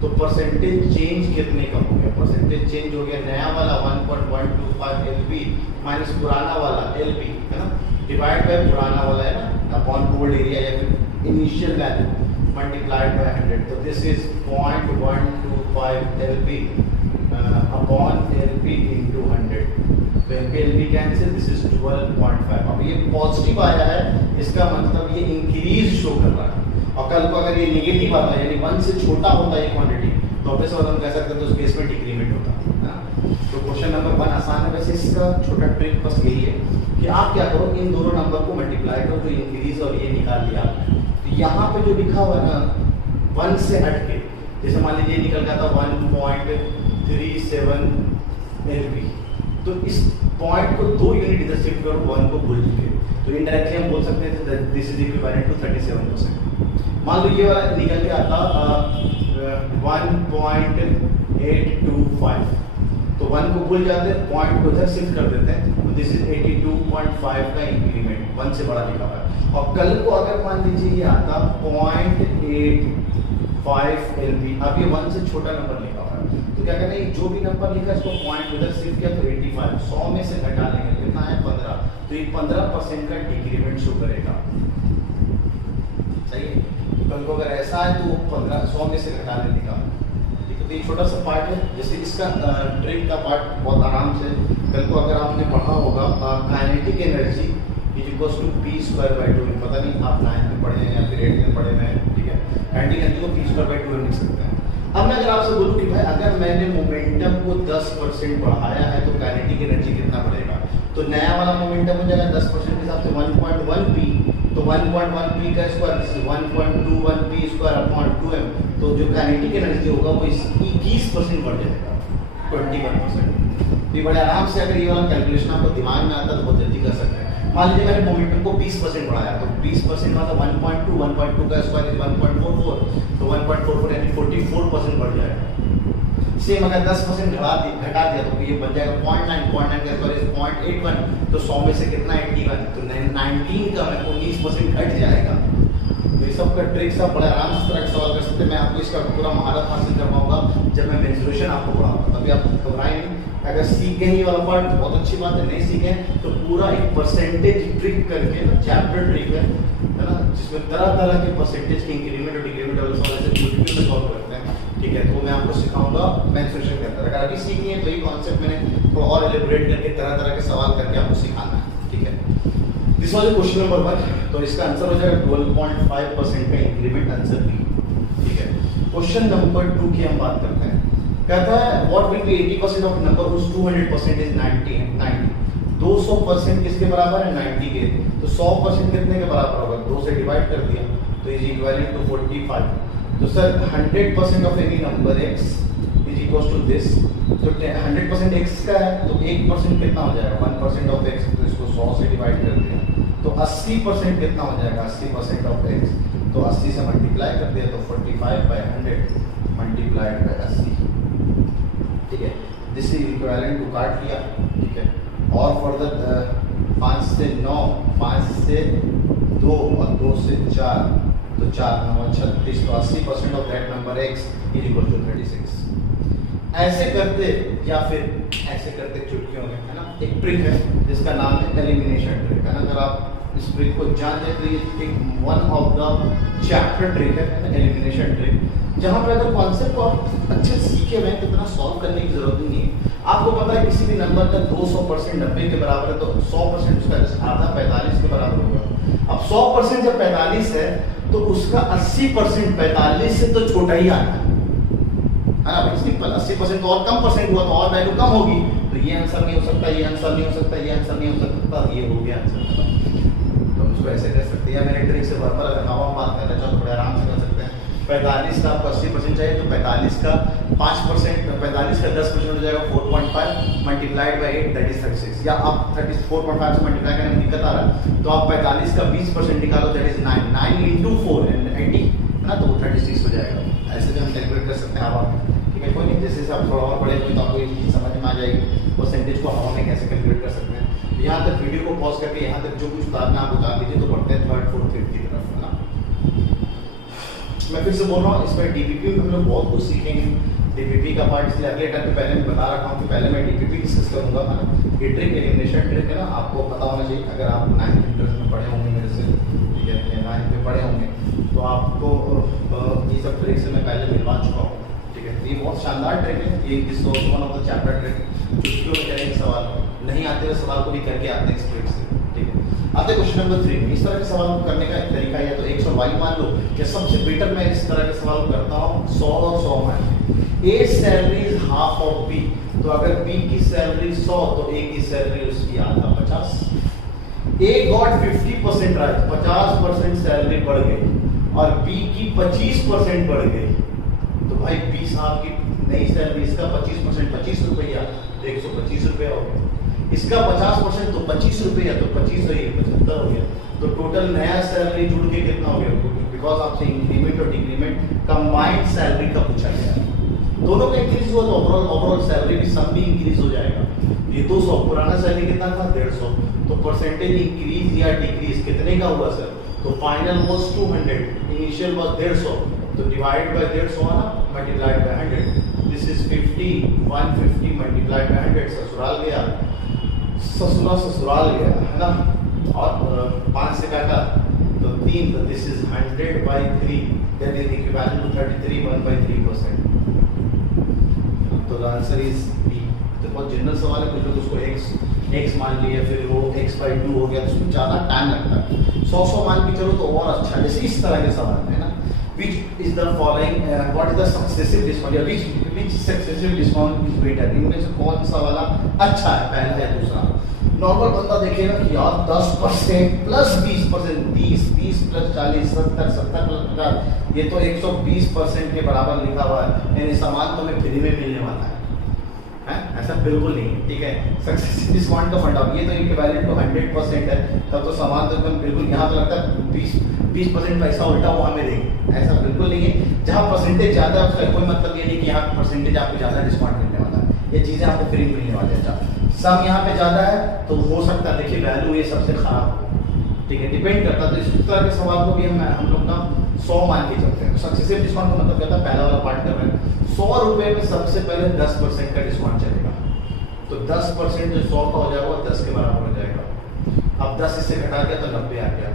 तो परसेंटेज चेंज कितने कम हो गया? परसेंटेज चेंज हो गया, नया वाला 1.125 LB माइनस पुराना वाला LB है ना, डिवाइड बाय पुराना वाला है ना, अपॉन ओल्ड एरिया या फिर इनिशियल वैल्यू मल्टीप्लाइड बाय 100। तो this is 0.125 LB upon LB into 100। तो LB कैंसिल, दिस इज 12.5। अब ये पॉजिटिव आया है, इसका मतलब ये इंक्रीज शो कर रहा है। और कल को अगर ये नेगेटिव आता है, यानी 1 से छोटा होता है ये क्वांटिटी, तो ऑब्वियस बात हम कह सकते हैं तो उस केस में डिक्रीमेंट होता है ना। तो क्वेश्चन नंबर 1 आसान है। वैसे इसका छोटा ट्रिक बस यही है कि आप क्या करो, इन दोनों नंबर को मल्टीप्लाई करो, जो इंक्रीज और ये निकाल लिया आपने। तो यहाँ पे जो लिखा हुआ है ना 1 से हट के, जैसे मान लीजिए निकल गया था 1.37 LB, तो इस पॉइंट को 2 यूनिट इधर शिफ्ट करो, 1 को भूल चुके, तो इनडायरेक्टली हम बोल सकते हैं दिस इज इक्विवेलेंट टू 37%। मान लो ये वाला निकल के आता 1.825, तो 1 को भूल जाते हैं, पॉइंट को इधर शिफ्ट कर देते हैं, तो दिस इज 82.5 का इंक्रीमेंट, 1 से बड़ा लिखा हुआ है। और कल को अगर मान लीजिए ये आता 0.85 LB, अब ये 1 से छोटा नंबर लिखा हुआ है, तो क्या करना है, जो भी नंबर लिखा है इसको पॉइंट इधर शिफ्ट किया, तो 85 100 में से घटा लेंगे, कितना है 15, तो ये 15% का डिक्रीमेंट शो करेगा, सही है। कल को अगर ऐसा है तो 15 100 में से घटा लेने का, ठीक है। तो ये छोटा सा पार्ट है, जैसे इसका ट्रिक का पार्ट बहुत आराम से कल को अगर आपने पढ़ा होगा, kinetic energy is equals to p²/2। पता नहीं आप 9th में पढ़े हैं या फिर 8th में पढ़े हैं, ठीक है। काइनेटिक एनर्जी को p²/2 लिख सकते हैं। अब मैं अगर आपसे बोलूं कि भाई अगर मैंने मोमेंटम को 10% बढ़ाया है तो काइनेटिक एनर्जी कितना बढ़ेगा, तो नया वाला मोमेंटम हो जाएगा 10% के हिसाब से 1.1 p, तो 1.1 p का square, this is 1.21 p² upon 2m, तो जो काइनेटिक एनर्जी होगा वो 21% बढ़ जाएगा, 21%। तो बड़े आराम से अगर ये वाला कैलकुलेशन आपको दिमाग में आता है तो बहुत जल्दी कर सकते हैं। मान लीजिए मैंने मोमेंटम को 20% बढ़ाया, तो 20% मतलब 1.2 का स्क्वायर इज 1.44, तो 1.44 यानी 44% बढ़ जाएगा। सेम अगर 10% घटा दिया तो ये बन जाएगा 0.9 का स्क्वायर इज 0.81, तो 100 में से कितना 81, तो 19 का 19% घट जाएगा। तो ये सब का ट्रिक्स आप बड़े आराम से तरह सवाल कर सकते हैं। मैं आपको इसका पूरा महारत हासिल कर पाऊंगा जब मैं मेंसुरेशन आपको पढ़ाऊंगा, तभी आप घबराएं नहीं। अगर सीख गए ये वाला पार्ट बहुत अच्छी बात है, नहीं सीखे तो पूरा एक परसेंटेज ट्रिक करके ना, चैप्टर ट्रिक है ना, जिसमें तरह तरह के परसेंटेज के इंक्रीमेंट और डिक्रीमेंट वाले सवाल ऐसे यूट्यूब में सॉल्व करते हैं, ठीक है। तो मैं आपको सिखाऊंगा मेंसुरेशन के अंदर। अगर अभी सीखनी है तो ये कॉन्सेप्ट मैंने थोड़ा और एलिब्रेट करके तरह तरह के सवाल करके आपको सिखाना है, ठीक है। दिस वाज क्वेश्चन नंबर 1, तो इसका आंसर हो जाएगा 12.5% का इंक्रीमेंट, आंसर बी, ठीक है। क्वेश्चन नंबर 2 की हम बात करते हैं। कहता है what will be 80% of number whose 200% is 90। 200% किसके बराबर है? 90 के। तो 100% कितने के बराबर होगा? 2 से डिवाइड कर दिया, तो इज इक्विवेलेंट टू 45। तो sir 100% of any number x is equal to this. तो 100% एक्स का है तो 1% कितना हो जाएगा, 1% ऑफ एक्स, तो इसको 100 से डिवाइड कर दिया तो 80% कितना हो जाएगा, 80% ऑफ एक्स, तो 80 से मल्टीप्लाई कर दिया तो 45/100 मल्टीप्लाइड बाय 80, ठीक है। दिस इज इक्विवेलेंट टू काट लिया, ठीक है। और फर्दर 5 से 9, 5 से 2 और 2 से 4, तो 4 9 36, तो 80% of that number x is equal to 36। ऐसे करते या फिर ऐसे करते चुटकियों में, है ना, एक ट्रिक है जिसका नाम है एलिमिनेशन ट्रिक, है ना। अगर आप इस ट्रिक को जान जाए तो ये एक one of the chapter trick है ना, एलिमिनेशन ट्रिक, जहाँ पर अगर कॉन्सेप्ट को आप अच्छे से सीखे हुए हैं तो इतना सॉल्व करने की जरूरत नहीं है। आपको पता है किसी भी नंबर का 200% 90 के बराबर है तो 100% उसका आधा 45 के बराबर होगा। अब 100% जब 45 है तो उसका 80% 45 से तो छोटा ही आता है ना भाई, सिंपल। 80% तो और कम परसेंट हुआ तो और वैल्यू कम होगी, तो ये आंसर नहीं हो सकता, ये आंसर नहीं हो सकता, ये आंसर नहीं हो सकता, ये हो गया आंसर। तो हम उसको ऐसे कर सकते हैं, या मेरे ट्रिक से वर्बर अगर हवा बात करना चाहो तो बड़े आराम से कर सकते हैं। 45 का आपको 80% चाहिए तो 45 का 5%, 45 का 10% हो जाएगा 4.5 मल्टीप्लाइड बाई 8 दैट इज 36, या आप 34.5 से मल्टीप्लाई करने में दिक्कत आ रहा है तो आप 45 का 20% निकालो दैट इज 9, 9 इंटू 4 एंड 80, है ना, तो वो 36 हो जाएगा। ऐसे भी हम कैलकुलेट कर सकते हैं हवा में, ठीक है। कोई नहीं, जैसे आप थोड़ा और पढ़े हुए तो आपको ये चीज़ समझ में आ जाएगी परसेंटेज को हवा में कैसे कैलकुलेट कर सकते हैं। यहाँ तक वीडियो को पॉज करके यहाँ तक जो कुछ उतारना आप उतार लीजिए, तो बढ़ते हैं 3rd 4th 5th की तरफ, है ना। मैं फिर से बोल रहा हूँ, इसमें डीपीपी में हम लोग बहुत कुछ सीखेंगे। डीपीपी का पार्ट इसलिए अगले टाइम पे पहले मैं बता रखा हूँ कि पहले मैं डीपीपी डिस्कस करूँगा, है ना। ये ट्रिक एलिमिनेशन ट्रिक है ना, आपको पता होना चाहिए। अगर आप 9th इंटरेस्ट में पढ़े होंगे मेरे से, ठीक है, 9th में पढ़े होंगे तो आपको ये सब ट्रिक से मैं पहले मिलवा चुका हूँ, ठीक है। ये बहुत शानदार ट्रिक है, ये इस one of the chapter trick, चुटकियों में करेंगे सवाल, नहीं आते हुए सवाल को भी करके आते हैं इस ट्रिक से, ठीक है। आते क्वेश्चन नंबर 3 में। इस तरह के सवाल को करने का एक तरीका है, तो x और y मान लो, या सबसे बेटर मैं इस तरह के सवाल करता हूँ 100 और 100 मान लो। A salary is half of B, तो अगर B की सैलरी 100 तो A की सैलरी उसकी आधा 50। A गॉट 50% राइट, 50% सैलरी बढ़ गई, और B की 25% बढ़ गई, तो भाई 20 साहब की नई सैलरी, इसका 25% 25 रुपया, 125 रुपया हो गया। इसका 50% तो 25 रुपया, तो 25 हो गया 75 हो गया, तो टोटल नया सैलरी जुड़ के कितना हो गया, बिकॉज आपसे इंक्रीमेंट और डिक्रीमेंट कंबाइंड सैलरी का पूछा गया। दोनों का इंक्रीज हुआ तो ओवरऑल सैलरी भी सम भी इंक्रीज हो जाएगा। ये 200, पुराना सैलरी कितना था 150, तो परसेंटेज इंक्रीज या डिक्रीज कितने का हुआ सर, तो फाइनल वाज 200, इनिशियल वाज 150, तो डिवाइड बाय 150 हुआ ना, multiplied by 100, this is 50, 150 multiplied by 100, ससुराल गया, ससुराल गया, है ना। और 5 से काटा तो 3, तो this is 100/3 that is equivalent to 33 1/3%, तो द आंसर इज बी। तो बहुत जनरल सवाल है, कुछ लोग उसको x मान लिए, फिर वो x/2 हो गया, तो उसमें ज़्यादा टाइम लगता है। 100 मान के चलो तो और अच्छा, जैसे इस तरह के सवाल है ना, which is the following what is the successive discount, या which successive discount is better, इनमें से कौन सा वाला अच्छा है, पहला या दूसरा। नॉर्मल बंदा देखेगा कि यार 10% प्लस 20%, 30 प्लस 40, 70 प्लस 50, ये तो 120% के बराबर लिखा हुआ है, यानी सामान तो हमें फ्री में मिलने वाला है। ऐसा बिल्कुल नहीं है, ठीक है। सक्सेसिव डिस्काउंट का फंडा, ये तो इक्विवेलेंट टू 100% है, तब तो सामान तो एकदम बिल्कुल, यहाँ तो लगता है 20% पैसा उल्टा वो हमें देंगे, ऐसा बिल्कुल नहीं है। जहाँ परसेंटेज ज़्यादा है उसका कोई मतलब ये नहीं कि यहाँ परसेंटेज आपको ज़्यादा डिस्काउंट मिलने वाला है, ये चीज़ें आपको फ्री मिलने वाली है। सम यहाँ पे ज़्यादा है तो हो सकता है, देखिए वैल्यू ये सबसे खराब हो, ठीक है, डिपेंड करता है। तो इस तरह के सवाल को भी हम लोग ना 100 मान के चलते हैं। तो सक्सेसिव डिस्काउंट का मतलब क्या था, पहला वाला पार्ट कर रहे हैं, 100 रुपये में सबसे पहले 10% का डिस्काउंट चलेगा, तो 10% जो 100 का हो जाएगा वो 10 के बराबर हो जाएगा। अब 10 इससे घटा दिया तो 90 आ गया।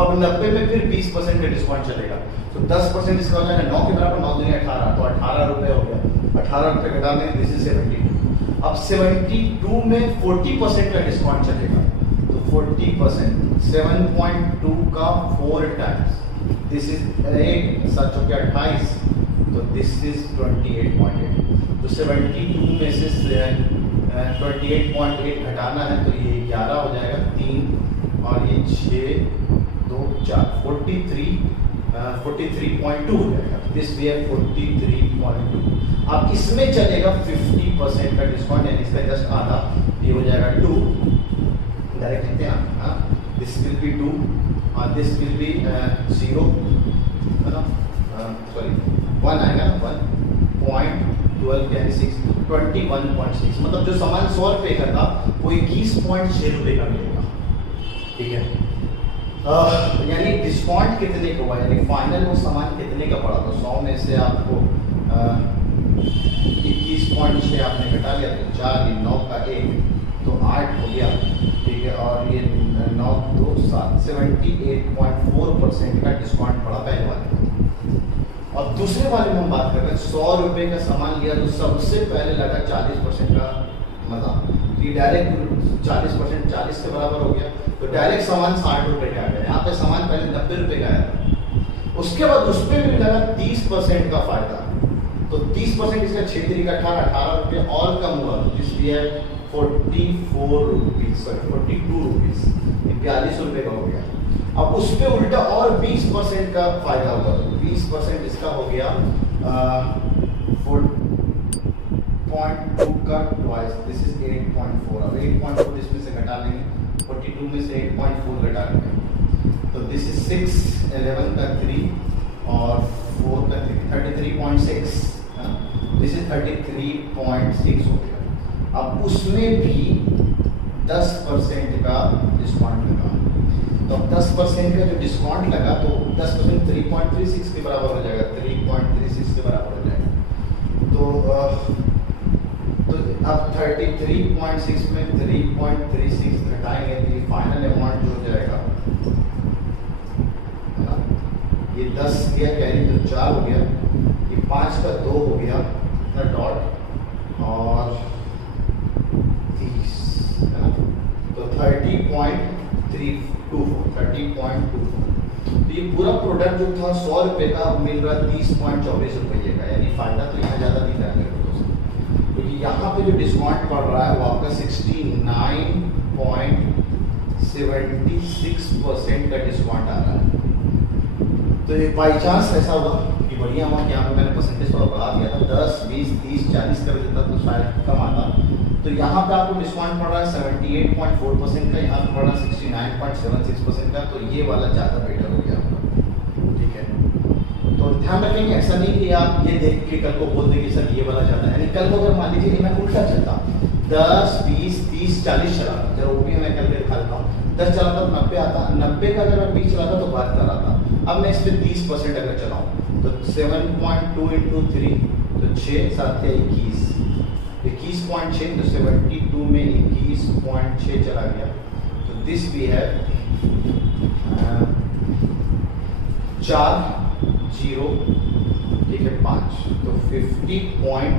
अब 90 में फिर 20% का डिस्काउंट चलेगा, तो 10% इसका हो जाएगा 9 के बराबर, 9 दूनी 18, तो 18 रुपये हो गया। 18 रुपये घटा दें, दिस इज 72। अब 72 में 40% का डिस्काउंट चलेगा, तो 40% 7.2 का 4 टाइम्स, दिस इज 8 7 चौके 28, तो दिस इज 28.8। तो 72 में से 28.8 घटाना है, तो ये 11 हो जाएगा, 3 और ये 6 2 4, 43 43.2 हो जाएगा। This we have 43.2। अब इसमें चलेगा 50% का डिस्काउंट, यानी इसका जस्ट आधा, ये हो जाएगा 2। डायरेक्ट लिखते हैं हाँ, दिस विल बी 2 और दिस विल बी 0 है ना, सॉरी 1 आएगा ना, 1.12 यानी 21.6। मतलब जो सामान 100 रुपये का था वो 21.6 रुपये का मिलेगा। ठीक है, यानी डिस्काउंट कितने का हुआ, यानी फाइनल वो सामान कितने का पड़ा। तो 100 में से आपको 21.6 आपने घटा लिया, तो 4 9 का 1 तो 8 हो गया। ठीक है, और ये 9 2 7 78.4% का डिस्काउंट पड़ा पहले वाले में। और दूसरे वाले में हम बात कर रहे हैं 100 रुपये का सामान लिया तो सबसे पहले लगा 40% का मजा, ये डायरेक्ट 40% 40 के बराबर हो गया, तो डायरेक्ट सामान 60 रुपये का आ गया। यहाँ पे सामान पहले 90 रुपये का आया था, उसके बाद उस पर भी लगा 30% का फायदा, तो 30% इसका 6 3 का 18 रुपये और कम हुआ, तो दिस भी है 44 रुपीज़, सॉरी 42 रुपीज़, 42 रुपये का हो गया। अब उस पर उल्टा और 20% का फायदा होगा, तो 20% इसका हो गया 4.2 का ट्वाइस, दिस इज 8.4। अब 8.4 इसमें से घटा लेंगे, 42 में से 8.4 घटा लेंगे, तो दिस इज 6, 11 का 3 और 4 का 3, 33.6, दिस इज 33.6 हो गया। अब उसमें भी 10% का डिस्काउंट लगा, तो 10% का जो डिस्काउंट लगा तो 10% 3.36 के बराबर हो जाएगा, 3.36 के बराबर हो जाएगा। तो अब 33.6 में 3.36 घटाएंगे तो ये फाइनल अमाउंट जो हो जाएगा है ना, ये 10 गया कैरी तो 4 हो गया, ये 5 का 2 हो गया ना डॉट और 30 है ना, तो 30.24। तो ये पूरा प्रोडक्ट जो था 100 रुपये का मिल रहा 30.24 रुपये का, यानी फायदा तो यहाँ ज़्यादा नहीं था मेरे दोस्तों, क्योंकि यहाँ पे जो डिस्काउंट पड़ रहा है वो आपका 69.76% का डिस्काउंट आ रहा है। तो ये बाई चांस ऐसा हुआ कि बढ़िया हुआ कि यहाँ पे मैंने परसेंटेज थोड़ा बढ़ा दिया था, 10 20 30 40 कर देता तो शायद कम आता। तो यहाँ पे आपको डिस्काउंट पड़ रहा है 78.4% का, यहाँ पे पड़ रहा है 69.76% का, तो ये वाला ज़्यादा बेटर हो गया आपका। ठीक है, तो ध्यान रखेंगे ऐसा नहीं कि आप ये देख के कल को बोल देंगे सर ये वाला ज़्यादा है, यानी कल को अगर मान लीजिए कि मैं उल्टा चलता 10 20 30 40 चलाता, जब वो भी मैं कल दिखा देता हूँ, 10 चलाता तो 90 आता, 90 का अगर मैं 20 चलाता तो 72 आता। अब मैं इस पर 30% अगर चलाऊँ तो 7.2 × 3 तो 6 7 21, 21.6, तो 72 में 21.6 चला गया, तो दिस भी है 4 0 ठीक है 5, तो 50 पॉइंट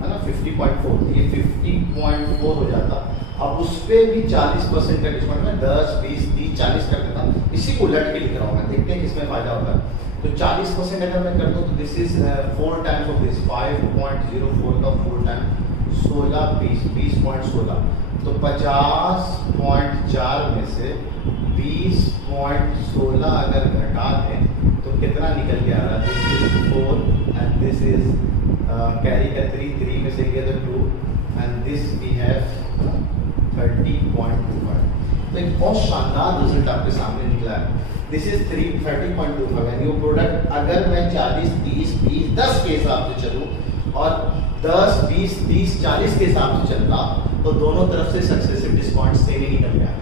है ना 50.4, ये 50.4 हो जाता। अब उस पर भी 40% का डिस्काउंट में 10 20 30 40 कर देता, इसी को उलट के लिख रहा हूँ मैं, देखते हैं किसमें फायदा होता है। तो 40% अगर मैं कर दूँ तो this is 4 times of this, 5.04 का 4 टाइम 16 20 20.16, तो 50.4 में से 20.16 अगर घटा दें तो कितना निकल के आ रहा है, this is 4 and this is carry का 3 में से गया तो 2 एंड दिस वी हैव 30.25। तो एक बहुत शानदार रिजल्ट आपके सामने निकला है। दिस इज 30.25 यानी वो प्रोडक्ट अगर मैं 40 30 20 10 के हिसाब से चलूँ और 10 20 30 40 के हिसाब से चलता तो दोनों तरफ से सक्सेसिव डिस्काउंट सेम ही निकल गया।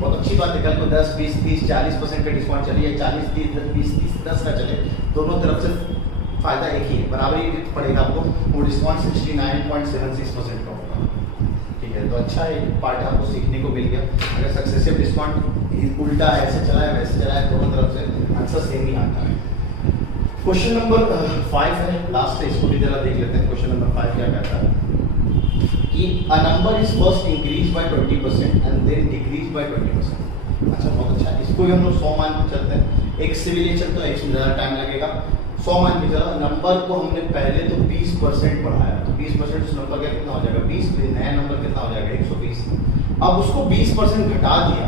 बहुत अच्छी बात है, कल को 10 20 30 40% का डिस्काउंट चलिए, 40 30 20 30 10 का चले, दोनों तरफ से फायदा एक ही है, बराबर ही पड़ेगा आपको। वो डिस्काउंट 69.76% का होगा। ठीक है, तो अच्छा एक पार्ट आपको सीखने को मिल गया। अगर सक्सेसिव डिस्काउंट उल्टा ऐसे चला है वैसे चला है, दोनों तरफ से आंसर सेम ही आता है। क्वेश्चन नंबर 5 है, लास्ट है, इसको भी जरा देख लेते हैं। क्वेश्चन नंबर 5 क्या कहता है कि a number is first increase by 20% and then decrease by 20%। अच्छा, बहुत अच्छा, इसको भी हम लोग 100 मान के चलते हैं, एक सिविलेशन तो एक ज़्यादा टाइम लगेगा। 100 मान के चला, नंबर को हमने पहले तो 20% बढ़ाया, तो 20% उस नंबर का कितना हो जाएगा 20, नया नंबर कितना हो जाएगा 120। अब उसको 20% घटा दिया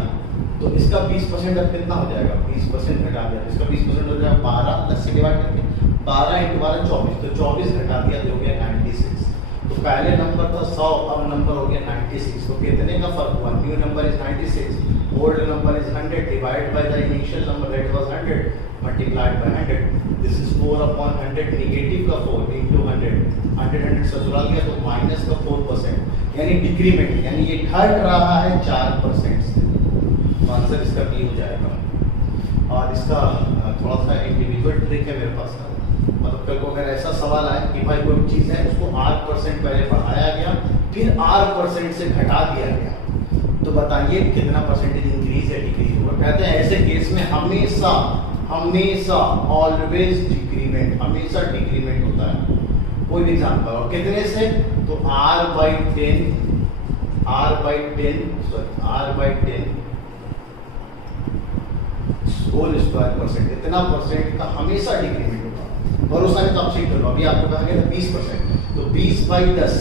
तो इसका 20% अब कितना हो जाएगा, 20% घटा दिया तो इसका 20% हो जाएगा 12 10 से डिवाइड करके 12 × 12 24, तो 24 घटा दिया तो हो गया 96। तो पहले नंबर था 100, अब नंबर हो गया 96। तो कितने का फर्क हुआ, new number is 96, old number is 100, divide by the initial number that was 100 multiplied by 100। This is 4/100, negative का 4 into 100, 100 ससुराल गया तो माइनस का 4%, यानी डिक्रीमेंट, यानी ये घट रहा है 4% से। तो आंसर इसका बी हो जाएगा। और इसका थोड़ा सा इंडिविजुअल ट्रिक है मेरे पास, मतलब कल को अगर ऐसा सवाल आए कि भाई कोई चीज़ है उसको R% पहले बढ़ाया गया फिर R% से घटा दिया गया, तो बताइए कितना परसेंटेज इंक्रीज है डिक्रीज होगा। कहते हैं ऐसे केस में हमेशा हमेशा ऑलवेज डिक्रीमेंट, हमेशा डिक्रीमेंट होता है। कोई भी एग्जाम्पल और कितने से, तो R/10 होल स्क्वायर परसेंट, इतना परसेंट का हमेशा डिक्रीमेंट होगा। भरोसा नहीं तो आप चेक कर लो, अभी आपको कहा गया था 20%, तो 20/10,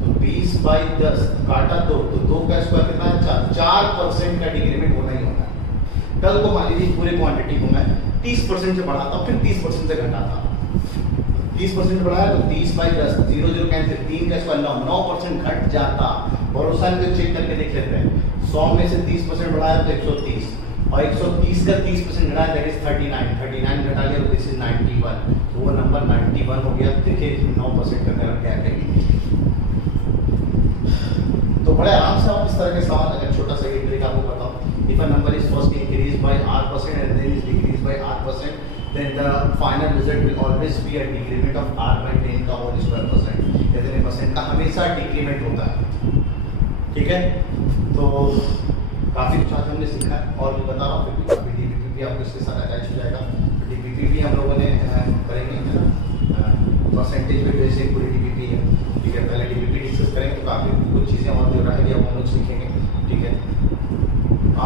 तो 20/10 काटा 2, तो 2 का स्क्वायर कितना है 4% का डिक्रीमेंट होना ही होना है। कल को मान लीजिए पूरे क्वांटिटी को मैं 30% से बढ़ाता हूँ फिर 30% से घटाता, 30% बढ़ाया तो 30/10, 0 0 कैंसिल, 3 का स्क्वायर 9, 9% घट जाता। भरोसा नहीं तो चेक करके देख लेते हैं, 100 में से 30% बढ़ाया तो 130, और 130 का 30% घटाया दैट इज 39, 39 घटा लिया तो दिस इज 91, तो वो नंबर 91 हो गया। देखिए 9% का मेरा क्या करेंगे, तो बड़े आराम से आप इस तरह के सवाल, अगर छोटा सा ये ट्रिक आपको बताओ, if a number is first increase by R% and then is decrease by R%, then the final result will always be a decrement of R/10 का होल स्क्वायर परसेंट, इतने परसेंट का हमेशा डिक्रीमेंट होता है। ठीक है, तो काफ़ी कुछ आज हमने सीखा है, और भी बता रहा हूँ फिर भी DPP भी आपको इसके साथ अटैच हो जाएगा। DPP भी हम लोगों ने करेंगे, है ना, परसेंटेज पे बेस एक पूरी DPP है। ठीक है, पहले DPP डिस्कस करेंगे तो काफ़ी कुछ चीज़ें और जो रह गया वो हम लोग सीखेंगे। ठीक है,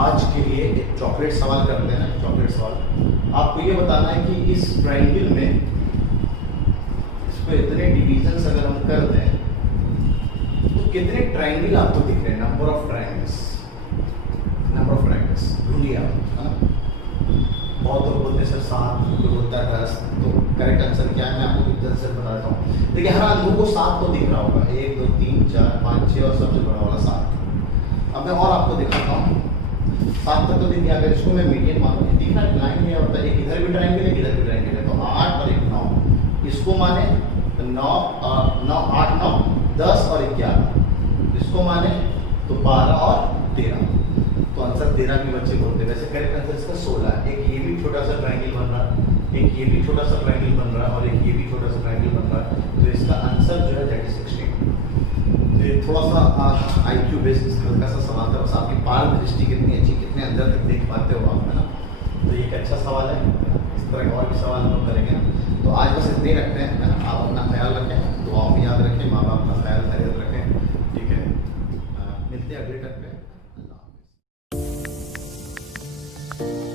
आज के लिए एक चॉकलेट सवाल करते हैं ना, चॉकलेट सवाल। आपको ये बताना है कि इस ट्रायंगल में इसको इतने डिवीजन्स अगर हम कर दें तो कितने ट्रायंगल आपको दिख रहे हैं, नंबर ऑफ ट्रायंगल्स ढूंढिए आप, है ना। बहुत लोग बोलते हैं सर 7, कोई बोलता है 10, तो करेक्ट आंसर क्या है मैं आपको विद आंसर बताता हूँ। देखिए हर आदमी को 7 तो दिख रहा होगा, 1 2 3 4 5 6 और सबसे बड़ा वाला 7। अब मैं और आपको दिखाता हूँ, 7 तक तो दिख गया, अगर इसको मैं मीडियन मानूँ, दिख रहा है लाइन में होता है, एक इधर भी ट्रायंगल है एक इधर भी ट्रायंगल है, तो 8 और 1 9, इसको माने तो 9 8 9 10 और 11, इसको माने तो 12 और 13, तो आंसर 13 भी बच्चे बोलते हैं। वैसे करेक्ट आंसर इसका 16 है। एक ये भी छोटा सा ट्रायंगल बन रहा है, एक ये भी छोटा सा ट्रायंगल बन रहा है, और एक ये भी छोटा सा ट्रायंगल बन रहा है, तो इसका आंसर जो है दैट इज 16। तो ये थोड़ा सा IQ बेस्ड हल्का सा सवाल था, बस आपकी पार दृष्टि कितनी अच्छी, कितने अंदर तक देख पाते हो आप, है ना। तो ये एक अच्छा सवाल है, इस तरह के और भी सवाल हम लोग करेंगे। तो आज बस इतने रखते हैं, है ना। आप अपना ख्याल रखें, दुआओं में याद रखें, माँ बाप का ख्याल खैरियत रखें। ठीक है, मिलते हैं अगले टक पे। अल्लाह हाफ़िज़।